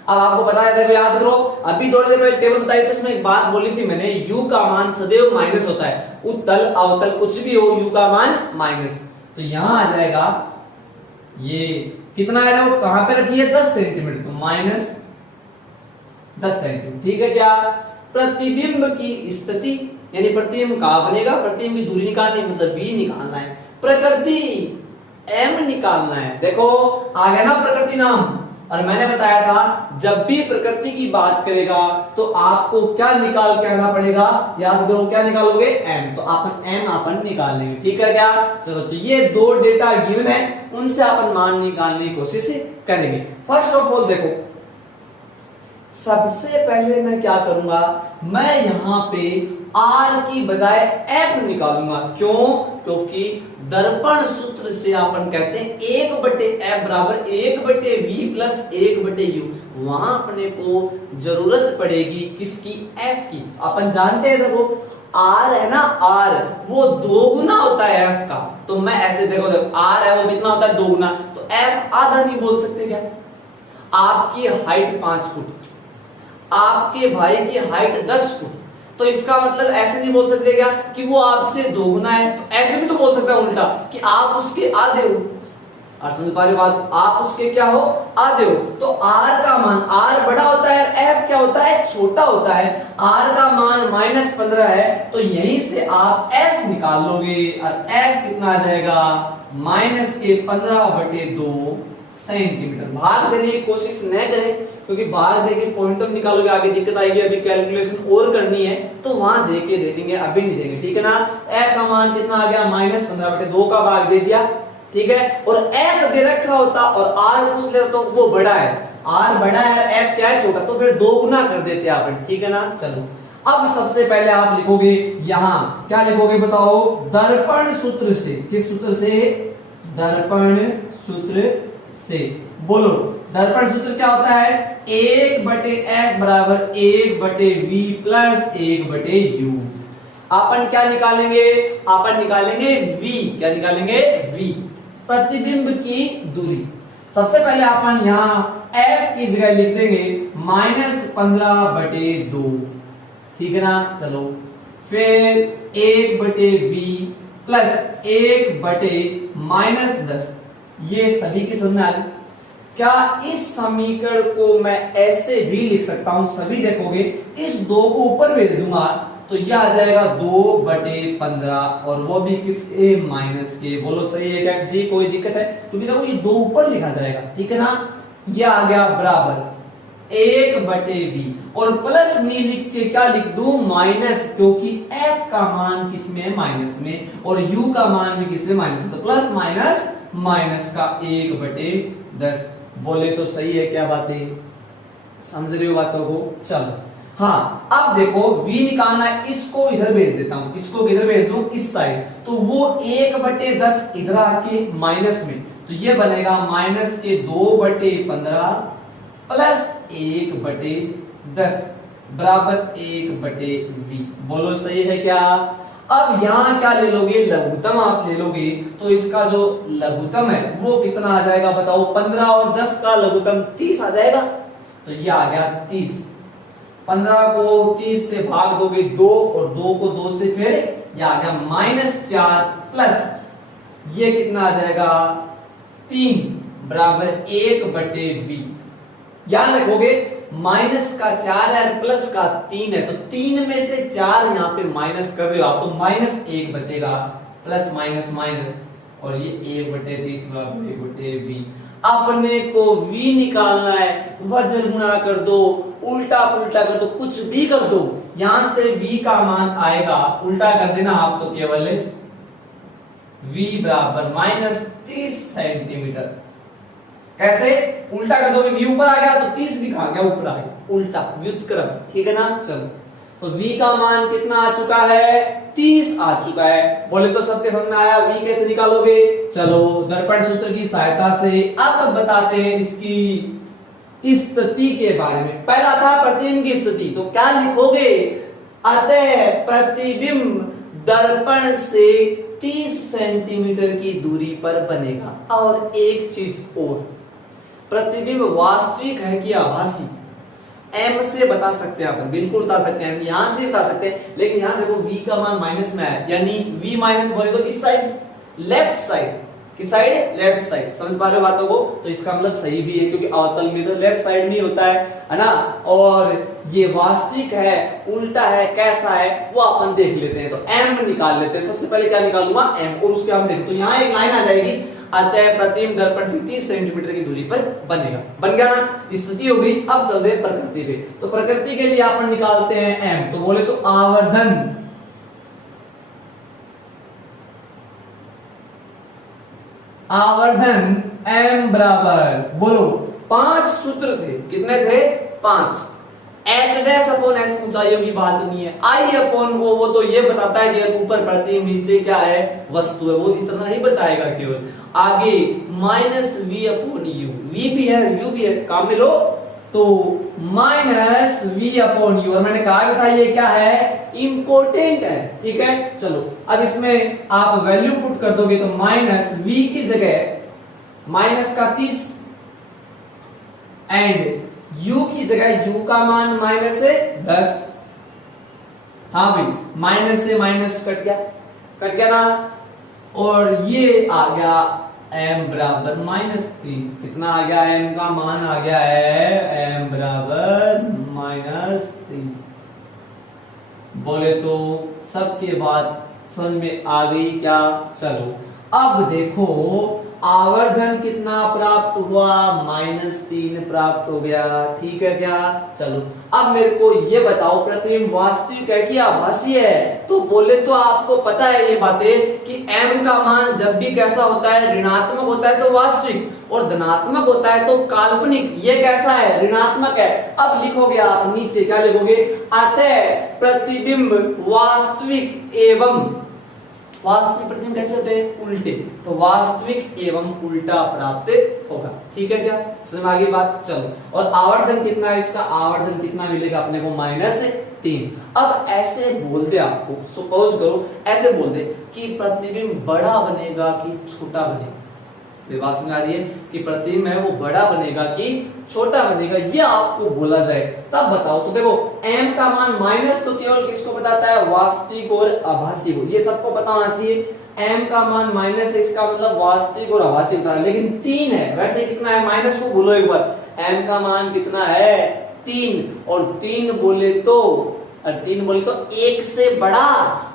अब आपको पता है, देखो याद करो, अभी थोड़ी देर पहले टेबल बताई थी, उसमें एक बात बोली थी मैंने, u का मान सदैव माइनस होता है। उत्तल अवतल कुछ भी हो, u का मान माइनस। तो यहां आ जाएगा ये कितना है? वो कहां पे रखी है? 10 सेंटीमीटर, तो -10 सेंटीमीटर। ठीक है क्या? प्रतिबिंब की स्थिति, यानी प्रतिबिंब कहां बनेगा? प्रतिबिंब की दूरी निकालनी, मतलब v निकालना है। प्रकृति m निकालना है। देखो आ गया ना प्रकृति नाम। और मैंने बताया था जब भी प्रकृति की बात करेगा तो आपको क्या निकाल के आना पड़ेगा? याद करो, क्या निकालोगे? m। तो अपन निकाल लेंगे। ठीक है क्या? चलो, तो ये 2 डेटा गिवन है, उनसे अपन मान निकालने की कोशिश करेंगे। फर्स्ट ऑफ ऑल देखो, सबसे पहले मैं क्या करूंगा? मैं यहां पे R की बजाय F निकालूंगा। क्यों? क्योंकि दर्पण सूत्र से अपन कहते हैं 1/F बराबर 1/V प्लस 1/U। वहां अपने को जरूरत पड़ेगी किसकी? F की। अपन जानते हैं देखो आर है ना, आर वो दो गुना होता है एफ का। तो मैं ऐसे देखो आर है वो कितना होता है, 2 गुना। तो एफ आधा नहीं बोल सकते क्या? आपकी हाइट 5 फुट, आपके भाई की हाइट 10 फुट, तो इसका मतलब ऐसे नहीं बोल सकते क्या कि वो आपसे 2 गुना है? तो ऐसे भी तो बोल सकता है उल्टा कि आप उसके आधे हो। और समझ पा रहे बात? आप उसके क्या हो, आधे हो। तो आर का मान, आर बड़ा होता है, एफ क्या होता है, छोटा होता है। आर का मान -15 है, तो यहीं से आप एफ निकाल लोगे और एफ कितना आ जाएगा, -15/2 सेंटीमीटर। भाग देने की कोशिश न करें, क्योंकि भाग देके पॉइंट निकालोगे आगे दिक्कत आएगी। अभी कैलकुलेशन और करनी है तो वहां देके देखेंगे, अभी नहीं देंगे, ठीक है ना। एफ का मान कितना आ गया, -15/2 का भाग दे दिया, ठीक है। और एफ दे रखा होता और आर पूछ ले तो वो बड़ा है, आर बड़ा है, एफ क्या है, छोटा, तो फिर 2 गुना कर देते आप, ठीक है ना। चलो अब सबसे पहले आप लिखोगे यहां, क्या लिखोगे बताओ, दर्पण सूत्र से। किस सूत्र से, दर्पण सूत्र से। बोलो दर्पण सूत्र क्या होता है, 1/f बराबर 1/v प्लस 1/u। अपन क्या निकालेंगे, अपन निकालेंगे v, क्या निकालेंगे, v, प्रतिबिंब की दूरी। सबसे पहले अपन यहां f की जगह लिख देंगे -15/2, ठीक है ना। चलो फिर 1/v प्लस 1/-10, ये सभी की समझ में आ गई। क्या इस समीकरण को मैं ऐसे भी लिख सकता हूं, सभी देखोगे, इस 2 को ऊपर भेज दूंगा तो यह आ जाएगा 2/15 और वो भी किसके, माइनस के। बोलो सही है क्या, किसी कोई दिक्कत है? क्योंकि देखो ये 2 ऊपर लिखा जाएगा, ठीक है ना। यह आ गया बराबर 1/v और प्लस नहीं लिख के क्या लिख दूं, माइनस, क्योंकि f का मान किसमें है, माइनस में, और u का मान भी किसमें, माइनस। तो प्लस माइनस माइनस का 1/10। बोले तो सही है क्या बातें, समझ रहे हो बातों को। चलो हाँ अब देखो v निकालना है, इसको इधर भेज देता हूं, इसको किधर भेज दूं, इस साइड। तो वो 1/10 इधर आके माइनस में, तो ये बनेगा माइनस के 2/15 प्लस 1/10 बराबर 1/v। बोलो सही है क्या। अब यहां क्या ले लोगे, लघुत्तम आप ले लोगे, तो इसका जो लघुत्तम है वो कितना आ जाएगा बताओ, 15 और 10 का लघुत्तम 30 आ जाएगा। तो ये आ गया 30, 15 को 30 से भाग दोगे 2 और 2 को 2 से, फिर ये आ गया -4 प्लस ये कितना आ जाएगा 3 बराबर 1/v। याद रखोगे माइनस का 4 है प्लस का 3 है, तो 3 में से 4 यहाँ पे माइनस कर रहे हो आप, तो -1 बचेगा, प्लस माइनस माइनस, और ये 1/30 बराबर 1/v। अपने को v निकालना है, वजन गुणा कर दो, उल्टा पुल्टा कर दो, कुछ भी कर दो, यहां से v का मान आएगा, उल्टा कर देना आप तो केवल v बराबर -30 सेंटीमीटर। कैसे उल्टा कर दोगे, v ऊपर आ गया तो 30 भी कहां गया, ऊपर आ गया, उल्टा व्युत्क्रम, ठीक है ना। चलो तो v का मान कितना आ चुका है, 30 आ चुका है। बोले तो सबके समझ में आया, v कैसे निकालोगे। चलो दर्पण सूत्र की सहायता से अब बताते हैं इसकी स्थिति के बारे में। पहला था प्रतिबिंब की स्थिति, तो क्या लिखोगे, अतः प्रतिबिंब दर्पण से 30 सेंटीमीटर की दूरी पर बनेगा। और एक चीज और, प्रतिबिंब वास्तविक है कि आभासी, m से बता सकते हैं अपन, बिल्कुल बता सकते हैं, यहां से बता सकते हैं, लेकिन यहां देखो v का मान माइनस में है, यानी v माइनस बोले तो इस साइड, लेफ्ट साइड, किस साइड, लेफ्ट साइड। समझ पा रहे हो बातों को। तो इसका मतलब सही भी है, क्योंकि अवतल में तो लेफ्ट साइड में होता है ना। और ये वास्तविक है, उल्टा है, कैसा है वो अपन देख लेते हैं। तो m निकाल लेते हैं। सबसे पहले क्या निकालूंगा, m, और उसके हम देखते, तो यहाँ एक लाइन आ जाएगी, अतः प्रतिबिंब दर्पण से 30 सेंटीमीटर की दूरी पर बनेगा। बन गया ना, स्थिति हो गई। अब चलते हैं प्रकृति पे। तो प्रकृति के लिए अपन निकालते हैं m, तो बोले तो आवर्धन, आवर्धन m बराबर, बोलो 5 सूत्र थे, कितने थे, 5। h डैश अपॉन h ऊंचाइयों की बात नहीं है, i अपॉन o वो तो ये बताता है कि ऊपर प्रतिबिंब नीचे क्या है, वस्तु है, वो इतना ही बताएगा केवल। आगे -v अपॉन u, v भी है u भी है, काम में लो, तो माइनस v अपॉन यू, और मैंने कहा भी था ये क्या है, इंपॉर्टेंट है, ठीक है। चलो अब इसमें आप वैल्यू पुट कर दोगे तो माइनस v की जगह माइनस का 30 एंड u की जगह u का मान माइनस है 10। हाँ भाई, माइनस से माइनस कट गया ना, और ये आ गया m बराबर -3। कितना आ गया, m का मान आ गया है m बराबर -3। बोले तो सबके बात समझ में आ गई क्या? चलो अब देखो आवर्धन कितना प्राप्त हुआ, -3 प्राप्त हो गया, ठीक है क्या? चलो अब मेरे को ये बताओ प्रतिबिंब वास्तविक है कि आभासी है? तो बोले तो आपको पता है ये बातें कि m का मान जब भी कैसा होता है, ऋणात्मक होता है तो वास्तविक, और धनात्मक होता है तो काल्पनिक। ये कैसा है, ऋणात्मक है। अब लिखोगे आप नीचे क्या लिखोगे, अतः प्रतिबिंब वास्तविक एवं, वास्तविक प्रतिबिंब कैसे होते हैं, उल्टे, तो वास्तविक एवं उल्टा प्राप्त होगा, ठीक है क्या? समझ में आ गई बात? चलो, और आवर्धन कितना है इसका, आवर्धन कितना मिलेगा अपने को, -3। अब ऐसे बोल दे, आपको सपोज करो ऐसे बोल दे कि प्रतिबिंब बड़ा बनेगा कि छोटा बनेगा। ये बात समझ आ रही है कि प्रतिबिंब है वो बड़ा बनेगा कि छोटा बनेगा, ये आपको बोला जाए तब बताओ। तो देखो m का मान माइनस तो केवल किसको बताता है, वास्तविक और आभासी को, ये सबको पता होना चाहिए। m का मान माइनस है, इसका मतलब वास्तविक और आभासी होता है, लेकिन 3 है। वैसे कितना है, माइनस को बोलो एक बार, m का मान कितना है, 3, और 3 बोले तो 1 से बड़ा,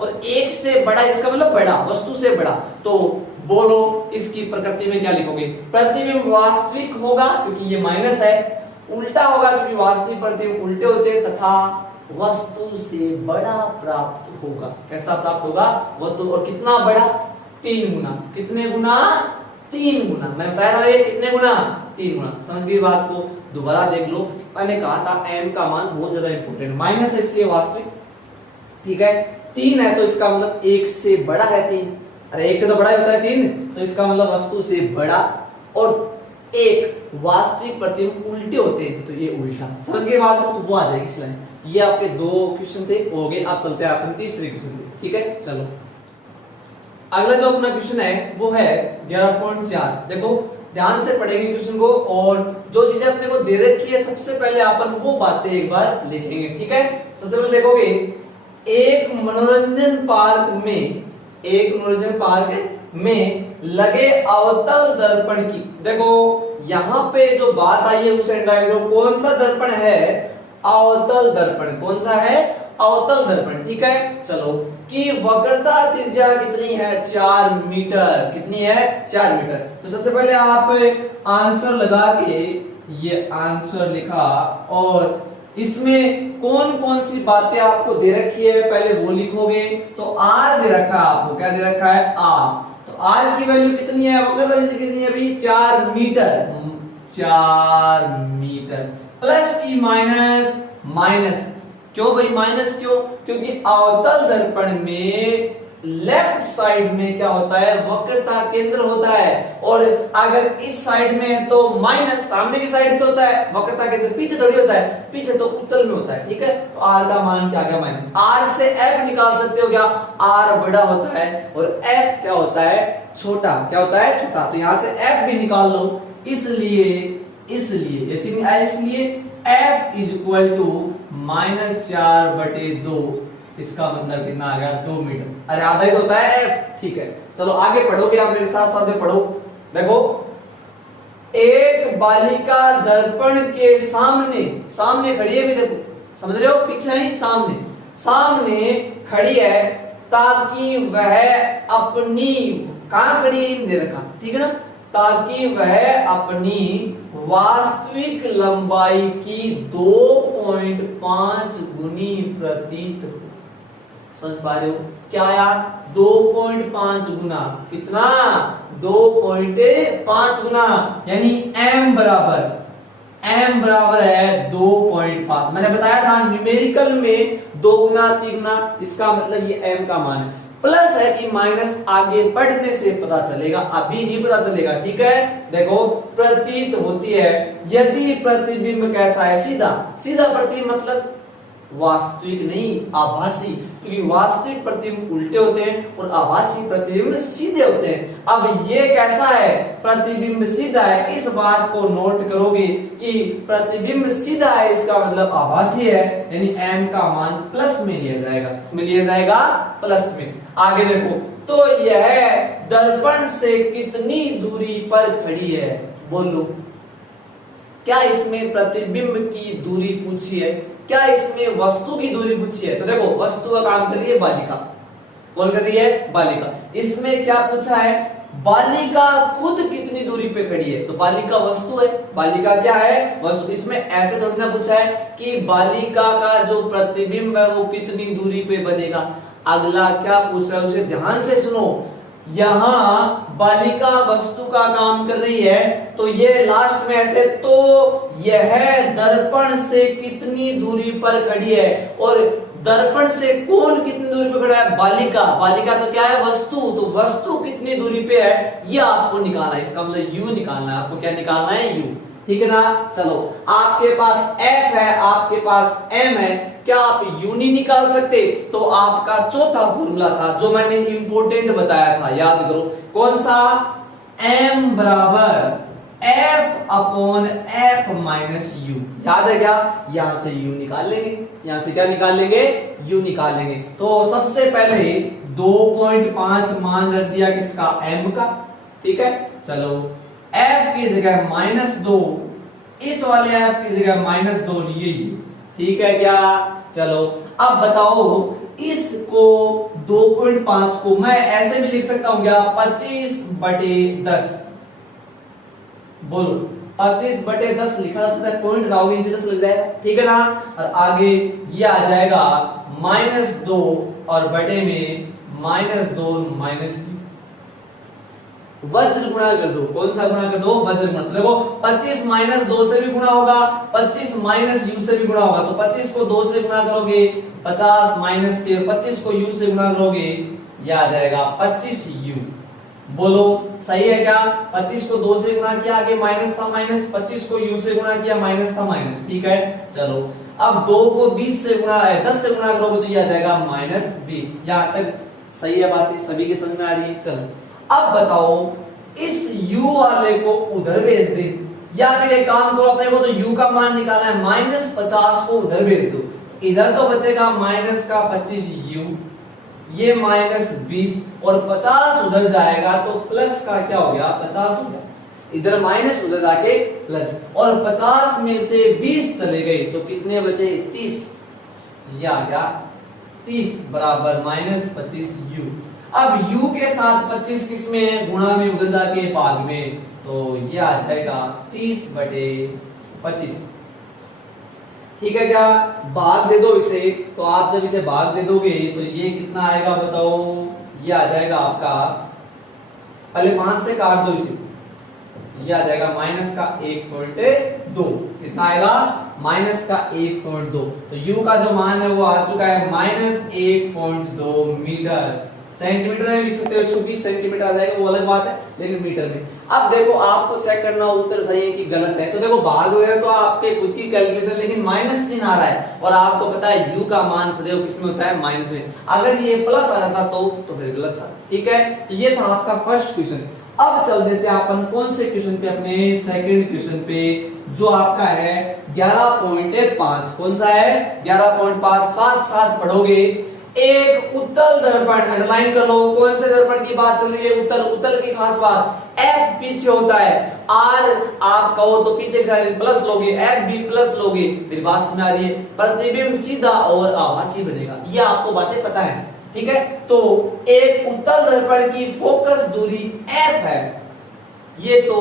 और 1 से बड़ा इसका मतलब बड़ा, वस्तु से बड़ा। तो बोलो इसकी प्रकृति में क्या लिखोगे, प्रतिबिंब वास्तविक होगा क्योंकि ये माइनस है, उल्टा होगा क्योंकि वास्तविक प्रतिबिंब उल्टे होते हैं, तथा वस्तु से बड़ा प्राप्त होगा। कैसा प्राप्त होगा, वस्तु, और कितना बड़ा, 3 गुना। कितने गुना, 3 गुना। मैंने बताया था ये कितने गुना, 3 गुना। समझ गई बात को? दोबारा देख लो, मैंने कहा था m का मान बहुत ज्यादा इंपॉर्टेंट, माइनस है इसलिए वास्तविक, ठीक है। 3 है तो इसका मतलब 1 से बड़ा है 3, अरे 1 से तो बड़ा ही होता है 3, तो इसका मतलब वस्तु से बड़ा, और 1 वास्तविक प्रतिबिंब उल्टे होते हैं तो ये उल्टा। समझ गए बात को? तो वो आ जाएगी इस लाइन। ये आपके 2 क्वेश्चन थे, हो गए। अब चलते हैं अपन तीसरे क्वेश्चन पे, ठीक है। चलो अगला जो अपना क्वेश्चन है वो है 11.4। देखो ध्यान से पढ़ेंगे क्वेश्चन को, और जो चीजें अपने को दे रखी है सबसे पहले अपन वो बातें एक बार लिखेंगे, ठीक है। सबसे पहले देखोगे एक मनोरंजन पार्क में लगे अवतल दर्पण की, देखो यहाँ पे जो बात आई है उस डायग्राम, कौन सा दर्पण है, अवतल दर्पण। कौन सा है, अवतल दर्पण, ठीक है। चलो कि वक्रता त्रिज्या कितनी है, 4 मीटर। कितनी है, 4 मीटर। तो सबसे पहले आप आंसर लगा के ये आंसर लिखा, और इसमें कौन कौन सी बातें आपको दे रखी है पहले वो लिखोगे। तो r दे रखा है आपको, क्या दे रखा है, r। तो r की वैल्यू कितनी है, वक्रता कितनी है अभी, 4 मीटर। 4 मीटर प्लस की माइनस, क्यों भाई माइनस क्यों, क्योंकि अवतल दर्पण में लेफ्ट साइड में क्या होता है, वक्रता केंद्र होता है, और अगर इस साइड में है तो माइनस, सामने की साइड तो होता है वक्रता केंद्र, पीछे थोड़ी होता है, पीछे तो उत्तल में होता है, ठीक है। तो r का मान क्या गया, माइनस। r से f निकाल सकते हो क्या, r बड़ा होता है और f क्या होता है, छोटा। क्या होता है, छोटा। तो यहां से f भी निकाल लो, इसलिए ये चिन्ह आया, इसलिए f इज इक्वल टू -4/2। इसका मतलब कितना आ गया, 2 मीटर। अरे आधा ही तो होता है f, ठीक है। चलो आगे पढ़ोगे आप मेरे साथ साथ में, पढ़ो। देखो एक बालिका दर्पण के सामने खड़ी है, भी देखो, समझ रहे हो, पीछे नहीं, सामने खड़ी है, ताकि वह अपनी, कहां खड़ी है दे रखा, ठीक है ना, ताकि वह अपनी वास्तविक लंबाई की 2.5 गुनी प्रतीत हो। समझ पा रहे हो क्या आया, 2.5 गुना। कितना, 2.5 गुना, यानी m बराबर है 2.5। मैंने बताया था न्यूमेरिकल में 2 गुना 3 गुना, इसका मतलब ये m का मान है। प्लस है कि माइनस आगे बढ़ने से पता चलेगा, अभी नहीं पता चलेगा। ठीक है, देखो प्रतीत होती है यदि प्रतिबिंब कैसा है, सीधा सीधा प्रतिबिंब मतलब वास्तविक नहीं आभासी, क्योंकि वास्तविक प्रतिबिंब उल्टे होते हैं और आभासी प्रतिबिंब सीधे होते हैं। अब ये कैसा है, प्रतिबिंब सीधा है, इस बात को नोट करोगे कि प्रतिबिंब सीधा है इसका मतलब आभासी है, यानी m का मान प्लस में लिया जाएगा, इसमें लिया जाएगा प्लस में। आगे देखो, तो यह दर्पण से कितनी दूरी पर खड़ी है, बोलो क्या इसमें प्रतिबिंब की दूरी पूछी है, क्या इसमें वस्तु की दूरी पूछी है? तो देखो वस्तु का काम कर रही है बालिका, कौन कर रही है, बालिका। इसमें क्या पूछा है, बालिका खुद कितनी दूरी पे खड़ी है, तो बालिका वस्तु है, बालिका क्या है, वस्तु। इसमें ऐसे थोड़ी ना पूछा है कि बालिका का जो प्रतिबिंब है वो कितनी दूरी पे बनेगा। अगला क्या पूछ रहा है उसे ध्यान से सुनो, यहां बालिका वस्तु का काम कर रही है, तो ये लास्ट में ऐसे, तो यह दर्पण से कितनी दूरी पर खड़ी है, और दर्पण से कौन कितनी दूरी पर खड़ा है, बालिका। बालिका तो क्या है, वस्तु, तो वस्तु कितनी दूरी पे है ये आपको निकालना है, इसका मतलब यू निकालना है, आपको क्या निकालना है, यू। ठीक है ना, चलो आपके पास f है, आपके पास m है, क्या आप u नहीं निकाल सकते? तो आपका चौथा फॉर्मूला था जो मैंने इंपोर्टेंट बताया था, याद करो कौन सा, m बराबर f upon f minus u, याद है क्या? यहां से u निकाल लेंगे, यहां से क्या निकाल लेंगे, u निकाल लेंगे। तो सबसे पहले 2.5 मान रख दिया किसका, m का। ठीक है, चलो f की जगह -2, इस वाले f की जगह -2 लिए, ठीक है क्या? चलो अब बताओ, इसको 2.5 को मैं ऐसे भी लिख सकता हूं क्या, 25/10, बोलो 25/10 लिखा जा सकता है, पॉइंट लगाओगे नीचे 10 लग जाएगा, ठीक है ना। और आगे ये आ जाएगा -2 और बटे में -2 वज्र गुणा कर दो, कौन सा गुणा कर दो, वज्र गुणा। तो देखो 25 -2 से भी गुणा होगा, 25 - u से भी गुणा होगा, तो 25 को 2 से गुणा करोगे 50 माइनस के, 25 को u से गुणा करोगे ये आ जाएगा 25u। बोलो सही है क्या? 25 को 2 से गुणा किया, आगे माइनस था माइनस, 25 को u से गुणा किया, माइनस था माइनस, ठीक है। चलो अब 2 को 20 से गुणा 10 से गुणा करोगे तो ये आ जाएगा -20। यहां तक सही है बात, सभी की समझ में आ रही है। चलो अब बताओ, इस u वाले को उधर भेज दे, या फिर एक काम करो, अपने को तो u का मान निकालना है, -50 को उधर भेज दो, इधर तो बचेगा माइनस का 25u, ये -20 और 50 उधर जाएगा तो प्लस का क्या हो गया, 50 हो गया, इधर माइनस उधर जाके प्लस, और 50 में से 20 चले गए तो कितने बचे, 30, या क्या 30 बराबर -25u। अब u के साथ 25 किस में है, गुणा में, उधर जाके भाग में, तो ये आ जाएगा 30/25, ठीक है क्या? भाग दे दो इसे, तो आप जब इसे भाग दे दोगे तो ये कितना आएगा बताओ, ये आ जाएगा आपका, पहले 5 से काट दो इसे, ये आ जाएगा -1.2, कितना आएगा, -1.2। तो u का जो मान है वो आ चुका है -1.2 मीटर। सेंटीमीटर में लिख सकते हो, 120 सेंटीमीटर आ जाएगा, वो अलग बात है, लेकिन मीटर में। अब देखो आपको चेक करना उत्तर सही है कि गलत है, तो देखो भाग वगैरह तो आपके खुद की कैलकुलेशन, लेकिन माइनस चिन्ह आ रहा है और आपको पता है u का मान सदैव किस में होता है, माइनस में। अगर ये प्लस आ रहा था तो फिर गलत था, ठीक है। तो ये था आपका फर्स्ट क्वेश्चन। अब चल देते हैं अपन कौन से क्वेश्चन पे, अपने सेकंड क्वेश्चन पे, जो आपका है 11.5। कौन सा है, 11.5। साथ पढ़ोगे। एक उत्तल दर्पण, अंडरलाइन कर लो, कौन से दर्पण की बात चल रही है, उत्तल। उत्तल की खास बात, F पीछे होता है, R आप कहो तो पीछे प्लस लोगे, F भी प्लस लोगे, मेरी बात समझ आ रही है। प्रतिबिंब सीधा और आभासी बनेगा, ये आपको बातें पता है, ठीक है। तो एक उत्तल दर्पण की फोकस दूरी F है, ये तो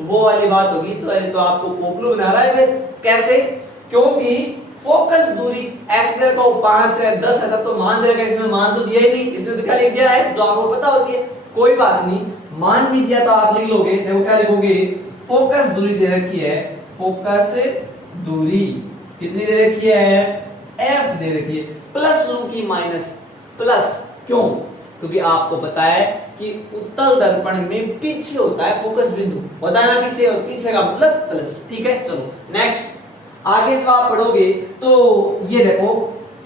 वो वाली बात होगी, तो आपको पोपलू बना रहा है फिर कैसे, क्योंकि फोकस दूरी ऐसे देखो 5 है 10 है, तो मान दे रखा है, इसमें मान तो दिया ही नहीं, इसमें तो क्या लिख दिया है जो आपको पता होती है, कोई बात नहीं, मान नहीं दिया तो आप लिख लोगे। देखो क्या लिखोगे, फोकस दूरी दे रखी है, फोकस दूरी कितनी दे रखी है, F दे रखी है, प्लस लू की माइनस, प्लस क्यों? क्योंकि आपको पता है कि उत्तल दर्पण में पीछे होता है फोकस बिंदु, होता है ना पीछे, और पीछे का मतलब प्लस। ठीक है, चलो नेक्स्ट। आगे जब आप पढ़ोगे तो ये देखो,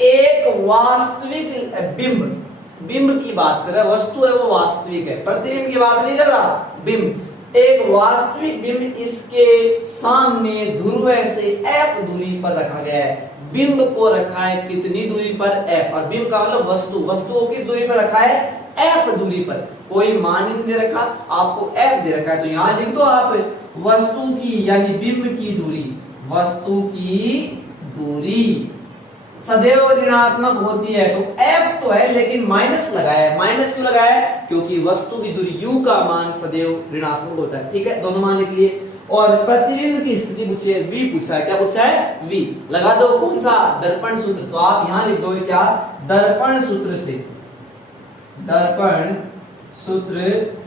एक वास्तविक बिंब, बिंब की बात कर रहा है, वस्तु है वो वास्तविक है, प्रतिबिंब की बात नहीं कर रहा, बिंब। एक वास्तविक बिंब इसके सामने ध्रुव से f दूरी पर रखा गया है। बिंब को रखा है कितनी दूरी पर? f। और बिंब का मतलब वस्तु, वस्तु को किस दूरी पर रखा है? f दूरी पर। कोई मान नहीं दे रखा, आपको f दे रखा है, तो यहां लिख दो आप वस्तु की यानी बिंब की दूरी, वस्तु की दूरी सदैव ऋणात्मक होती है। तो f तो है लेकिन माइनस लगाया है। माइनस क्यों लगाया है? क्योंकि वस्तु की दूरी u का मान सदैव ऋणात्मक होता है। ठीक है, दोनों मान लिख लिए। और प्रतिबिंब की स्थिति पूछी है, v पूछा है। क्या पूछा है? v। लगा दो कौन सा? दर्पण सूत्र। तो आप यहां लिख दोगे क्या? दर्पण सूत्र से, दर्पण सूत्र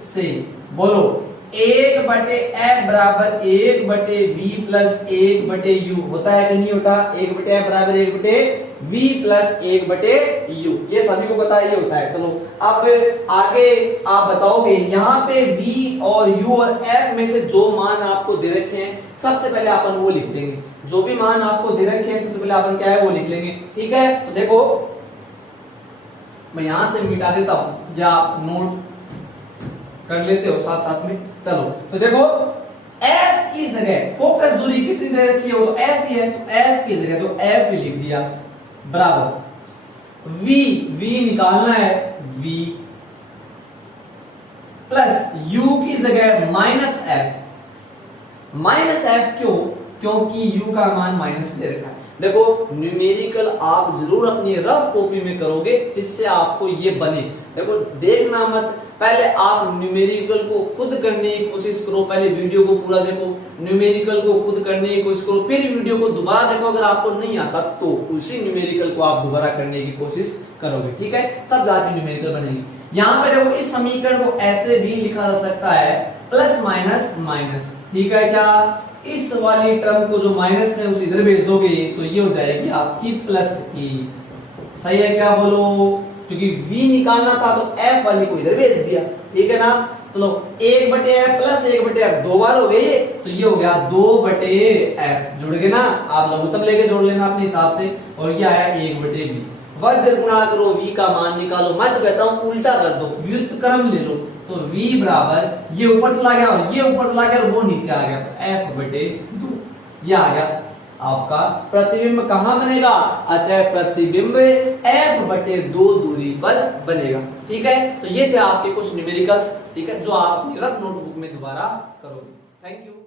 से बोलो 1/f बराबर 1/v प्लस 1/u होता है कि नहीं होता? 1/f बराबर 1/v प्लस 1/u, ये सभी को पता है, ये होता है। चलो अब आगे आप बताओगे, यहाँ पे v और u और f में से जो मान आपको दे रखे हैं सबसे पहले अपन वो लिख देंगे। जो भी मान आपको दे रखे हैं सबसे पहले अपन क्या है वो लिख लेंगे। ठीक है, तो देखो मैं यहां से मिटा देता हूं या आप नोट कर लेते हो साथ साथ में। चलो तो देखो, f की जगह फोकस दूरी कितनी दे रखी है? वो तो f ही है, तो f की जगह तो f ही लिख दिया, बराबर v निकालना है, v प्लस u की जगह माइनस f। माइनस f क्यों? क्योंकि u का मान माइनस दे रखा है। देखो न्यूमेरिकल आप जरूर अपनी रफ कॉपी में करोगे जिससे आपको ये बने। देखो देखना मत, पहले आप न्यूमेरिकल को खुद करने की कोशिश करो, पहले वीडियो को पूरा देखो, न्यूमेरिकल को खुद करने की कोशिश करो, फिर वीडियो को दोबारा देखो। अगर आपको नहीं आता तो उसी न्यूमेरिकल को आप दोबारा करने की कोशिश करोगे। ठीक है, तब जाके न्यूमेरिकल बनेगी। यहाँ पे देखो इस समीकरण को ऐसे भी लिखा जा सकता है, प्लस माइनस माइनस। ठीक है, क्या इस वाली टर्म को जो माइनस में उसे इधर भेज दोगे तो ये हो जाएगी आपकी प्लस की। सही है क्या बोलो? क्योंकि v निकालना था तो f वाली को इधर भेज दिया। ठीक है ना, चलो 1/f प्लस 1/f दो बार हो गए, तो ये हो गया 2/f। जुड़ गए ना, आप लघुत्तम लेके जोड़ लेना अपने हिसाब से, और ये आया 1/v। वज्र गुणा करो, v का मान निकालो। मैं तो कहता हूं उल्टा कर दो, व्युत्क्रम ले लो। तो v बराबर ये ऊपर चला गया और ये ऊपर चला गया और वो नीचे आ गया, f/2 ये आ गया आपका प्रतिबिंब। कहां बनेगा? अतः प्रतिबिंब f/2 दूरी पर बनेगा। ठीक है, तो ये थे आपके कुछ न्यूमेरिकल्स। ठीक है, जो आप अपनी रफ नोटबुक में दोबारा करोगे। Thank you.